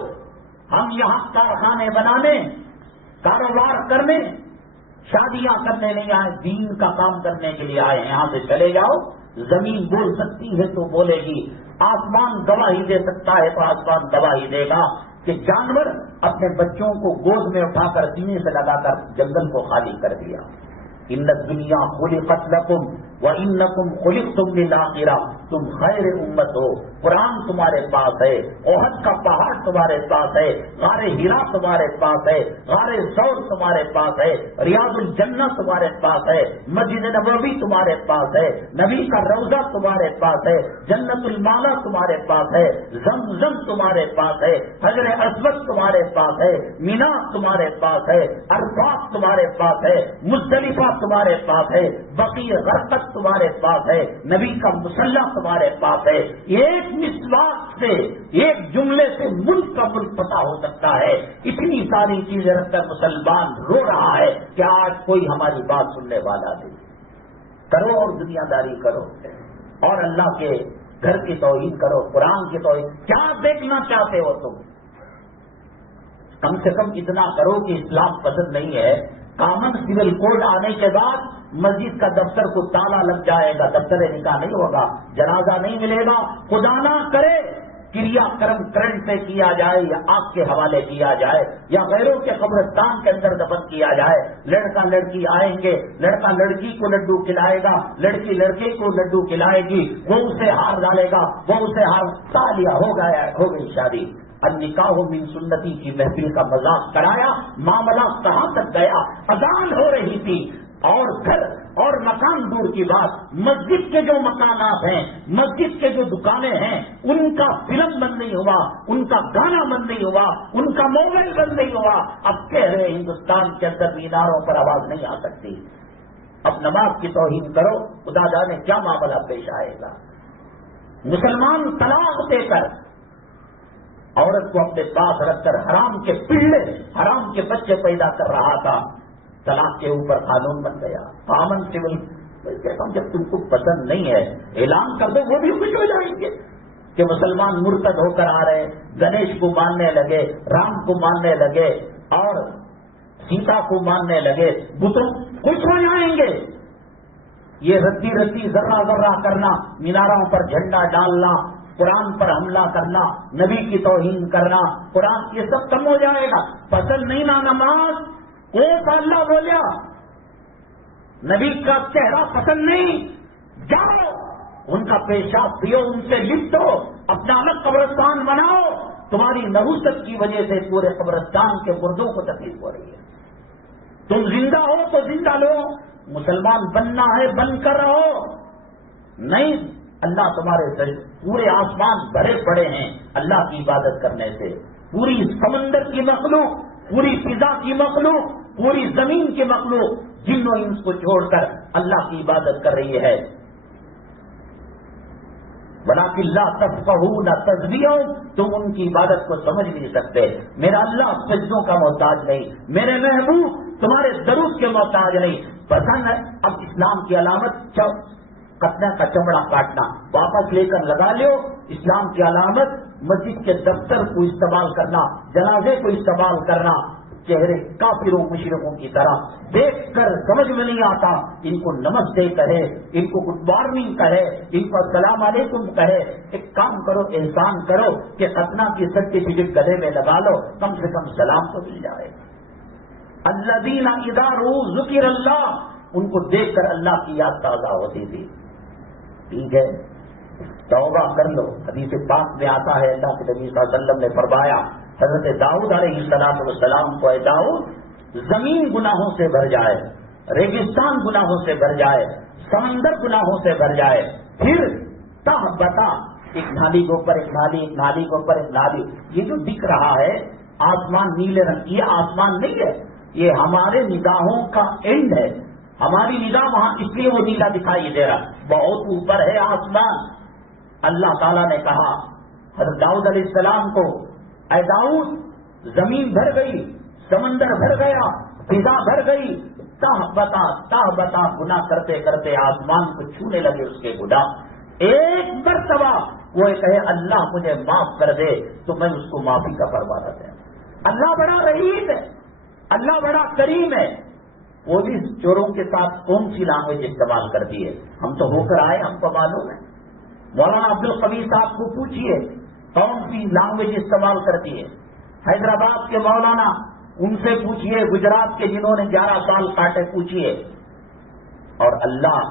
ہم یہاں کارخانے بنانے، کاروبار کرنے، شادیاں کرنے نہیں آئے، دین کا کام کرنے کے لیے آئے ہیں۔ یہاں سے چلے جاؤ، زمین بول سکتی ہے تو بولے گی، آسمان گواہی دے سکتا ہے تو آسمان گواہی دے گا کہ جانور اپنے بچوں کو گود میں اٹھا کر سینے سے لگا کر جنگل کو خالی کر دیا۔ ان الدنیا خلقت لکم وانکم خلقتم للآخرہ، تم خیر امت ہو۔ قرآن تمہارے پاس ہے، احد کا پہاڑ تمہارے پاس ہے، غار ہرا تمہارے پاس ہے، غار ثور تمہارے پاس ہے، ریاض الجنہ تمہارے پاس ہے، مسجد نبوی تمہارے پاس ہے، نبی کا روضہ تمہارے پاس ہے، جنت المالا تمہارے پاس ہے، زمزم تمہارے پاس ہے، حجر اسود تمہارے پاس ہے، مینا تمہارے پاس ہے، عرفات تمہارے پاس ہے، مزدلفہ تمہارے پاس ہے، بقیع غرقد تمہارے پاس ہے، نبی کا مصلی تمہارے پاس ہے۔ ایک مسواک سے، ایک جملے سے ملک کا ملک پتہ ہو سکتا ہے۔ اتنی ساری چیزیں رکھ کر مسلمان رو رہا ہے کہ آج کوئی ہماری بات سننے والا نہیں۔ کرو اور دنیا داری کرو اور اللہ کے گھر کی توہین کرو، قرآن کی توہین۔ کیا دیکھنا چاہتے ہو تم؟ کم سے کم اتنا کرو کہ اسلام پسند نہیں ہے۔ کامن سول کوڈ آنے کے بعد مسجد کا دفتر کو تالا لگ جائے گا، دفتر نکاح نہیں ہوگا، جنازہ نہیں ملے گا، خدا نہ کرے کریا کرم کرنٹ سے کیا جائے یا آگ کے حوالے کیا جائے یا غیروں کے قبرستان کے اندر دفن کیا جائے۔ لڑکا لڑکی آئیں گے، لڑکا لڑکی کو لڈو کھلائے گا، لڑکی لڑکے کو لڈو کھلائے گی، وہ اسے ہار ڈالے گا، وہ اسے ہار تالیا ہو گئی شادی۔ النکاح من سنتی کی محفل کا مذاق کرایا، معاملہ کہاں تک گیا؟ اذان ہو رہی تھی اور گھر اور مکان دور کی بات، مسجد کے جو مکانات ہیں، مسجد کے جو دکانیں ہیں، ان کا فلم بند نہیں ہوا، ان کا گانا بند نہیں ہوا، ان کا موبائل بند نہیں ہوا۔ اب کہہ رہے ہندوستان کے اندر میناروں پر آواز نہیں آ سکتی۔ اب نماز کی توہین کرو، خدا جانے کیا معاملہ پیش آئے گا۔ مسلمان طلاق دے کر عورت کو اپنے پاس رکھ کر حرام کے پلے، حرام کے بچے پیدا کر رہا تھا، طلاق کے اوپر قانون بن گیا، کامن سول۔ کہتا ہوں جب تم کو پسند نہیں ہے اعلان کر دو، وہ بھی خوش ہو جائیں گے کہ مسلمان مرتد ہو کر آ رہے، گنیش کو ماننے لگے، رام کو ماننے لگے اور سیتا کو ماننے لگے، بتوں خوش ہو جائیں گے۔ یہ رتی رتی ذرہ ذرہ کرنا، میناروں پر جھنڈا ڈالنا، قرآن پر حملہ کرنا، نبی کی توہین کرنا، قرآن یہ سب کم ہو جائے گا۔ پسند نہیں نا نماز، کون سا اللہ بولیا؟ نبی کا چہرہ پسند نہیں، جاؤ ان کا پیشاب پیو، ان سے لپٹو، اپنا الگ قبرستان بناؤ۔ تمہاری نحوست کی وجہ سے پورے قبرستان کے مردوں کو تکلیف ہو رہی ہے۔ تم زندہ ہو تو زندہ لو، مسلمان بننا ہے بن کر رہو، نہیں اللہ تمہارے پورے آسمان بھرے پڑے ہیں اللہ کی عبادت کرنے سے۔ پوری سمندر کی مخلوق، پوری فضا کی مخلوق، پوری زمین کی مخلوق جن و انس کو چھوڑ کر اللہ کی عبادت کر رہی ہے۔ وَلَٰكِن لَّا تَفْقَهُونَ تَسْبِيحَهُمْ، تم ان کی عبادت کو سمجھ نہیں سکتے۔ میرا اللہ سجدوں کا محتاج نہیں، میرے محبوب تمہارے درود کے محتاج نہیں۔ پسند ہے اب اسلام کی علامت قطنہ کا چمڑا کاٹنا، واپس لے کر لگا لو۔ اسلام کی علامت مسجد کے دفتر کو استعمال کرنا، جنازے کو استعمال کرنا، چہرے کافروں مشرکوں کی طرح دیکھ کر سمجھ میں نہیں آتا۔ ان کو نمستے کہے، ان کو گڈ مارننگ کہے، ان کو السلام علیکم کہے۔ ایک کام کرو، احسان کرو کہ ختنہ کی سرٹیفکیٹ گلے میں لگا لو، کم سے کم سلام تو مل جائے۔ الذین اذا رؤوا ذکر اللہ، ان کو دیکھ کر اللہ کی یاد تازہ ہوتی تھی۔ ٹھیک ہے، توبہ کر لو۔ حدیث پاک میں آتا ہے اللہ کے نبی صلی اللہ علیہ وسلم نے فرمایا حضرت داؤد علیہ السلام کو، اے داؤد زمین گناہوں سے بھر جائے، ریگستان گناہوں سے بھر جائے، سمندر گناہوں سے بھر جائے، پھر تہ بتا، ایک نالی کے اوپر ایک نالی، ایک نالی کے اوپر ایک نالی، یہ جو دکھ رہا ہے آسمان نیلے رنگ کی، یہ آسمان نہیں ہے، یہ ہمارے نگاہوں کا اینڈ ہے۔ ہماری نگاہ وہاں اس لیے وہ نیلا دکھائی دے رہا، بہت اوپر ہے آسمان۔ اللہ تعالیٰ نے کہا حضرت داؤد علیہ السلام کو، اے داؤد زمین بھر گئی، سمندر بھر گیا، فضا بھر گئی، تہ بتا گناہ کرتے کرتے آسمان کو چھونے لگے اس کے گناہ۔ ایک مرتبہ وہ کہے اللہ مجھے معاف کر دے تو میں اس کو معافی کا فرمانا دیں۔ اللہ بڑا رحیم ہے، اللہ بڑا کریم ہے۔ پولیس چوروں کے ساتھ کون سی لینگویج استعمال کرتی ہے؟ ہم تو ہو کر آئے، ہم کو معلوم ہے۔ مولانا عبد القوی صاحب کو پوچھیے کون سی لینگویج استعمال کرتی ہے۔ حیدرآباد کے مولانا ان سے پوچھیے، گجرات کے جنہوں نے 11 سال کاٹے پوچھیے، اور اللہ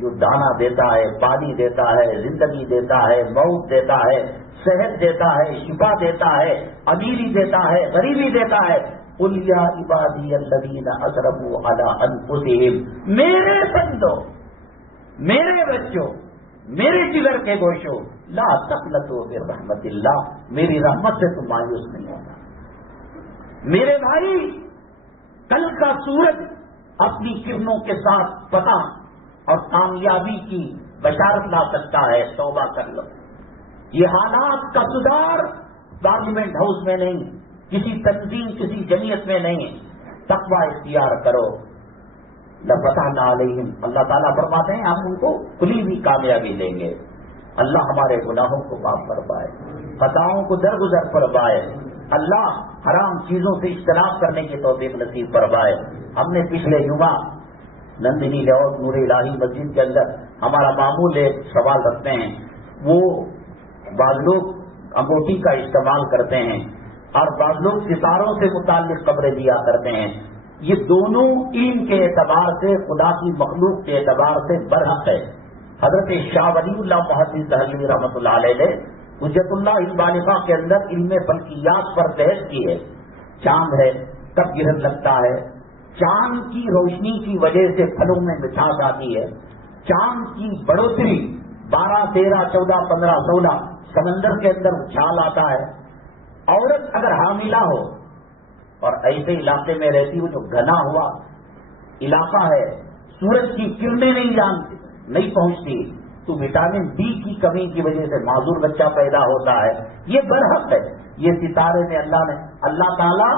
جو دانا دیتا ہے، پانی دیتا ہے، زندگی دیتا ہے، موت دیتا ہے، صحت دیتا ہے، شفا دیتا ہے، امیری دیتا ہے، غریبی دیتا ہے. قل یا عبادی الذین اسرفوا علی انفسہم، میرے بندو، میرے بچوں، میرے جگر کے گوشوں، لا تقنطوا من رحمت اللہ، میری رحمت سے تم مایوس نہیں ہونا. میرے بھائی، کل کا سورج اپنی کرنوں کے ساتھ فتح اور کامیابی کی بشارت لا سکتا ہے. توبہ کر لو. یہ حالات کا سدھار پارلیمنٹ ہاؤس میں نہیں، کسی تنظیم، کسی جمعیت میں نہیں. تقوی اختیار کرو. لفتحنا علیہم، اللہ تعالیٰ فرماتے ہیں ہم ان کو کھلی ہوئی کامیابی دیں گے. اللہ ہمارے گناہوں کو معاف فرمائے، خطاؤں کو درگزر فرمائے. اللہ حرام چیزوں سے اجتناب کرنے کی توفیق نصیب فرمائے. ہم نے پچھلے جمعہ نندنی لاہور نور الہی مسجد کے اندر ہمارا معمول ایک سوال رکھتے ہیں. وہ بعض لوگ انگوٹھی کا استعمال کرتے ہیں اور بعض لوگ ستاروں سے متعلق خبریں دیا کرتے ہیں. یہ دونوں علم کے اعتبار سے، خدا کی مخلوق کے اعتبار سے برحق ہے. حضرت شاہ ولی اللہ محدث دہلوی رحمۃ اللہ علیہ نے حجت اللہ البالغہ کے اندر علم فلکیات پر بحث کی ہے. چاند ہے، کب گرہن لگتا ہے، چاند کی روشنی کی وجہ سے پھلوں میں مٹھاس آتی ہے، چاند کی بڑھوتری 12، 13، 14، 15، 16 سمندر کے اندر اچھال آتا ہے. عورت اگر حاملہ ہو اور ایسے علاقے میں رہتی ہو جو گھنا ہوا علاقہ ہے، سورج کی کرنیں نہیں پہنچتی، تو وٹامن ڈی کی کمی کی وجہ سے معذور بچہ پیدا ہوتا ہے. یہ برحق ہے. یہ ستارے میں اللہ تعالیٰ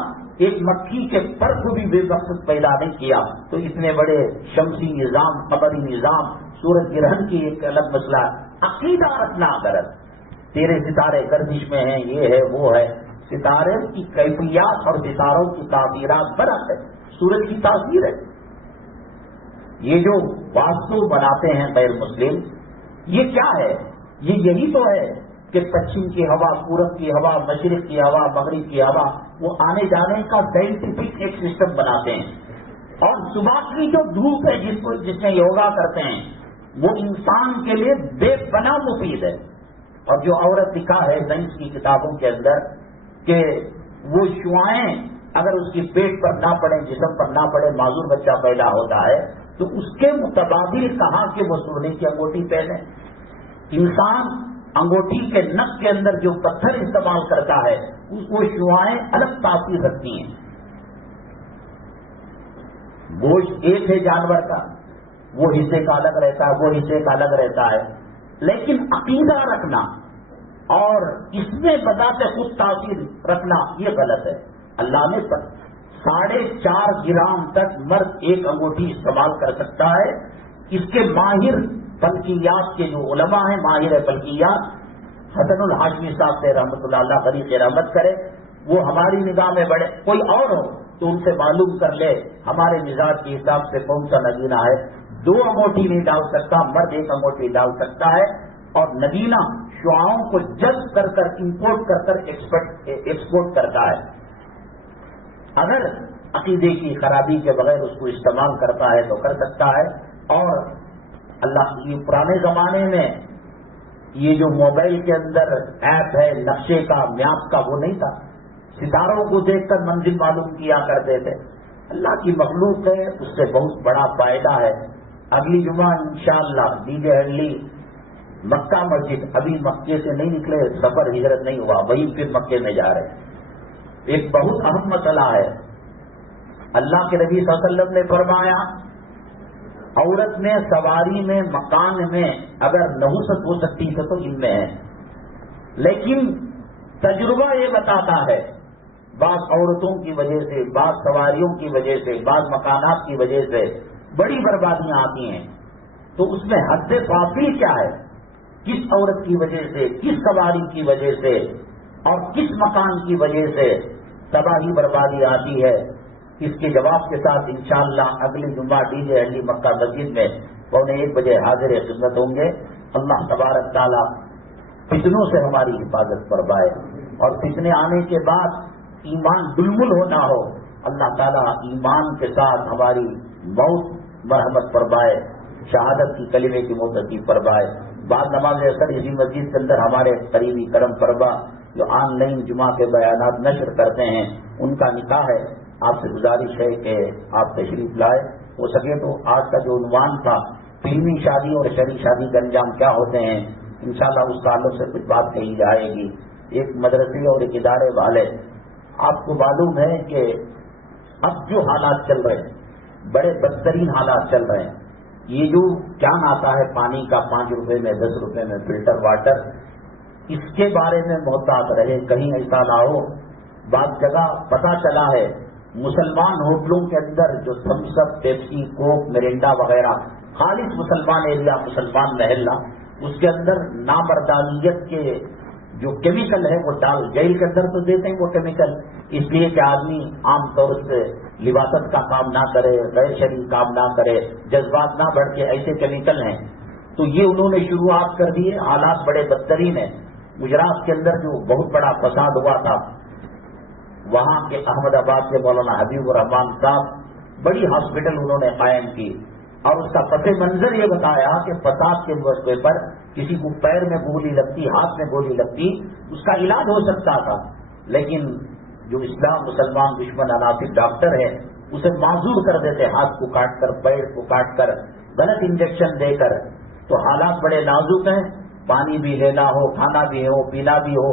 ایک مکھی کے پر کو بھی بے مقصد پیدا نہیں کیا. تو اتنے بڑے شمسی نظام، قمری نظام، سورج گرہن کی ایک الگ مسئلہ. عقیدہ رکھنا غلط. تیرے ستارے گردش میں ہیں، یہ ہے وہ ہے. ستارے کی کیفیات اور ستاروں کی تعبیرات برحق ہے. سورج کی تاثیر ہے. یہ جو واسطو بناتے ہیں غیر مسلم، یہ کیا ہے؟ یہی تو ہے کہ پچھم کی ہوا، پورب کی ہوا، مشرق کی ہوا، مغرب کی ہوا، وہ آنے جانے کا سائنٹیفک ایک سسٹم بناتے ہیں. اور صبح کی جو دھوپ ہے جس میں یوگا کرتے ہیں، وہ انسان کے لیے بے پناہ مفید ہے. اور جو عورت لکھا ہے سائنس کی کتابوں کے اندر کہ وہ شعاعیں اگر اس کی پیٹ پر نہ پڑے، جسم پر نہ پڑے، معذور بچہ پیدا ہوتا ہے، تو اس کے متبادل کہا کہ وہ سونے کی انگوٹھی پہنے. انسان انگوٹھی کے نک کے اندر جو پتھر استعمال کرتا ہے، وہ شعاعیں الگ تاثیر رکھتی ہیں. گوشت ایک ہے جانور کا، وہ حصے کا الگ رہتا ہے، وہ حصے کا الگ رہتا ہے. لیکن عقیدہ رکھنا اور اس میں بذات خود تاثیر رکھنا یہ غلط ہے. اللہ نے 4.5 گرام تک مرد ایک انگوٹھی استعمال کر سکتا ہے. اس کے ماہر فلکیات کے جو علماء ہیں، ماہر فلکیات، حسن الحاشمی صاحب سے رحمۃ اللہ علیہ غریق رحمت کرے، وہ ہماری نگاہ میں بڑے، کوئی اور ہو تو ان سے معلوم کر لے ہمارے مزاج کے حساب سے کون سا نگینہ ہے. 2 انگوٹھی نہیں ڈال سکتا مرد، 1 انگوٹھی ڈال سکتا ہے. اور نگینہ شعاؤں کو جذب کر کر، امپورٹ کر کر ایکسپورٹ کرتا ہے. اگر عقیدے کی خرابی کے بغیر اس کو استعمال کرتا ہے تو کر سکتا ہے. اور اللہ کی پرانے زمانے میں یہ جو موبائل کے اندر ایپ ہے نقشے کا، میپ کا، وہ نہیں تھا. ستاروں کو دیکھ کر منزل معلوم کیا کرتے تھے. اللہ کی مخلوق ہے، اس سے بہت بڑا فائدہ ہے. اگلی جمعہ انشاءاللہ ڈی جے ہنڈلی مکہ مسجد، ابھی مکے سے نہیں نکلے، سفر ہجرت نہیں ہوا، وہی پھر مکے میں جا رہے ہیں. ایک بہت اہم مسئلہ ہے. اللہ کے نبی صلی اللہ علیہ وسلم نے فرمایا عورت میں، سواری میں، مکان میں اگر نحوست ہو سکتی ہے تو ان میں ہے. لیکن تجربہ یہ بتاتا ہے بعض عورتوں کی وجہ سے، بعض سواریوں کی وجہ سے، بعض مکانات کی وجہ سے بڑی بربادیاں آتی ہیں. تو اس میں حد فاصل کیا ہے؟ کس عورت کی وجہ سے، کس سواری کی وجہ سے اور کس مکان کی وجہ سے تباہی بربادی آتی ہے؟ اس کے جواب کے ساتھ انشاءاللہ اگلی جمعہ ڈی جے ہنڈلی مکہ مسجد میں 1:15 بجے حاضر خدمت ہوں گے. اللہ تبارک تعالیٰ فتنوں سے ہماری حفاظت فرمائے اور فتنے آنے کے بعد ایمان دلمل ہونا ہو. اللہ تعالیٰ ایمان کے ساتھ ہماری موت مرحمت فرمائے، شہادت کی کلمے کی موت فرمائے۔ بعد نماز اثر اسی مسجد کے اندر ہمارے قریبی کرم فرما جو آن لائن جمعہ کے بیانات نشر کرتے ہیں، ان کا نکاح ہے، آپ سے گزارش ہے کہ آپ تشریف لائے، ہو سکے تو آج کا جو عنوان تھا فلمی شادی اور شرعی شادی کے انجام کیا ہوتے ہیں، انشاءاللہ اس تعلق سے کچھ بات کہی جائے گی۔ ایک مدرسے اور ایک ادارے والے، آپ کو معلوم ہے کہ اب جو حالات چل رہے ہیں بڑے بدترین حالات چل رہے ہیں۔ یہ جو کیان آتا ہے پانی کا 5 روپے میں 10 روپے میں فلٹر واٹر، اس کے بارے میں محتاط رہے، کہیں ایسا نہ ہو۔ بعض جگہ پتہ چلا ہے مسلمان ہوٹلوں کے اندر جو تھمس اپ، پیپسی، کوک، مرینڈا وغیرہ، خالص مسلمان ایریا، مسلمان محلہ، اس کے اندر نامردانیت کے جو کیمیکل ہے وہ ڈال، جیل کے اندر تو دیتے ہیں وہ کیمیکل، اس لیے کہ آدمی عام طور سے لباست کا کام نہ کرے، غیر شرعی کام نہ کرے، جذبات نہ بڑھ کے، ایسے کیمیکل ہیں۔ تو یہ انہوں نے شروعات کر دی ہے، حالات بڑے بدترین ہیں۔ گجرات کے اندر جو بہت بڑا فساد ہوا تھا، وہاں کے احمد آباد کے مولانا حبیب الرحمان صاحب بڑی ہاسپٹل انہوں نے قائم کی، اور اس کا پس منظر یہ بتایا کہ فساد کے موقع پر کسی کو پیر میں گولی لگتی، ہاتھ میں گولی لگتی، اس کا علاج ہو سکتا تھا، لیکن جو اسلام مسلمان دشمن عناصر ڈاکٹر ہے اسے معذور کر دیتے، ہاتھ کو کاٹ کر، پیر کو کاٹ کر، غلط انجیکشن دے کر۔ تو حالات بڑے نازک ہیں، پانی بھی لینا ہو، کھانا بھی ہو، پینا بھی ہو،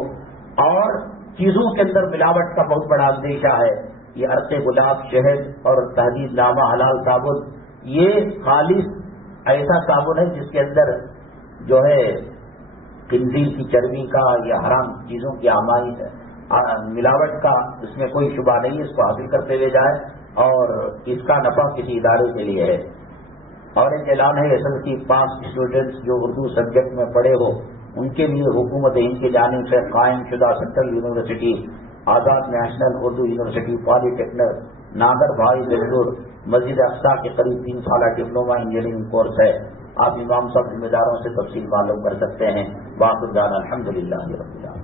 اور چیزوں کے اندر ملاوٹ کا بہت بڑا اندیشہ ہے۔ یہ عرق گلاب، شہد اور تحدید نامہ حلال صابن، یہ خالص ایسا صابن ہے جس کے اندر جو ہے خنزیر کی چربی کا یا حرام چیزوں کی ملاوٹ کا اس میں کوئی شبہ نہیں ہے، اس کو حاصل کرتے ہوئے جائے، اور اس کا نفع کسی ادارے کے لیے ہے۔ اور ایک اعلان ہے SSLC پاس اسٹوڈنٹس جو اردو سبجیکٹ میں پڑھے ہو، ان کے لیے حکومت ہند کی جانب سے قائم شدہ سینٹرل یونیورسٹی آزاد نیشنل اردو یونیورسٹی پالی ٹیکنک ناگر بھائی بنگلور مسجد اقصی کے قریب 3 سالہ ڈپلوما انجینئرنگ کورس ہے۔ آپ امام صاحب ذمہ داروں سے تفصیل معلوم کر سکتے ہیں۔ باقی الحمدللہ رب العالمین۔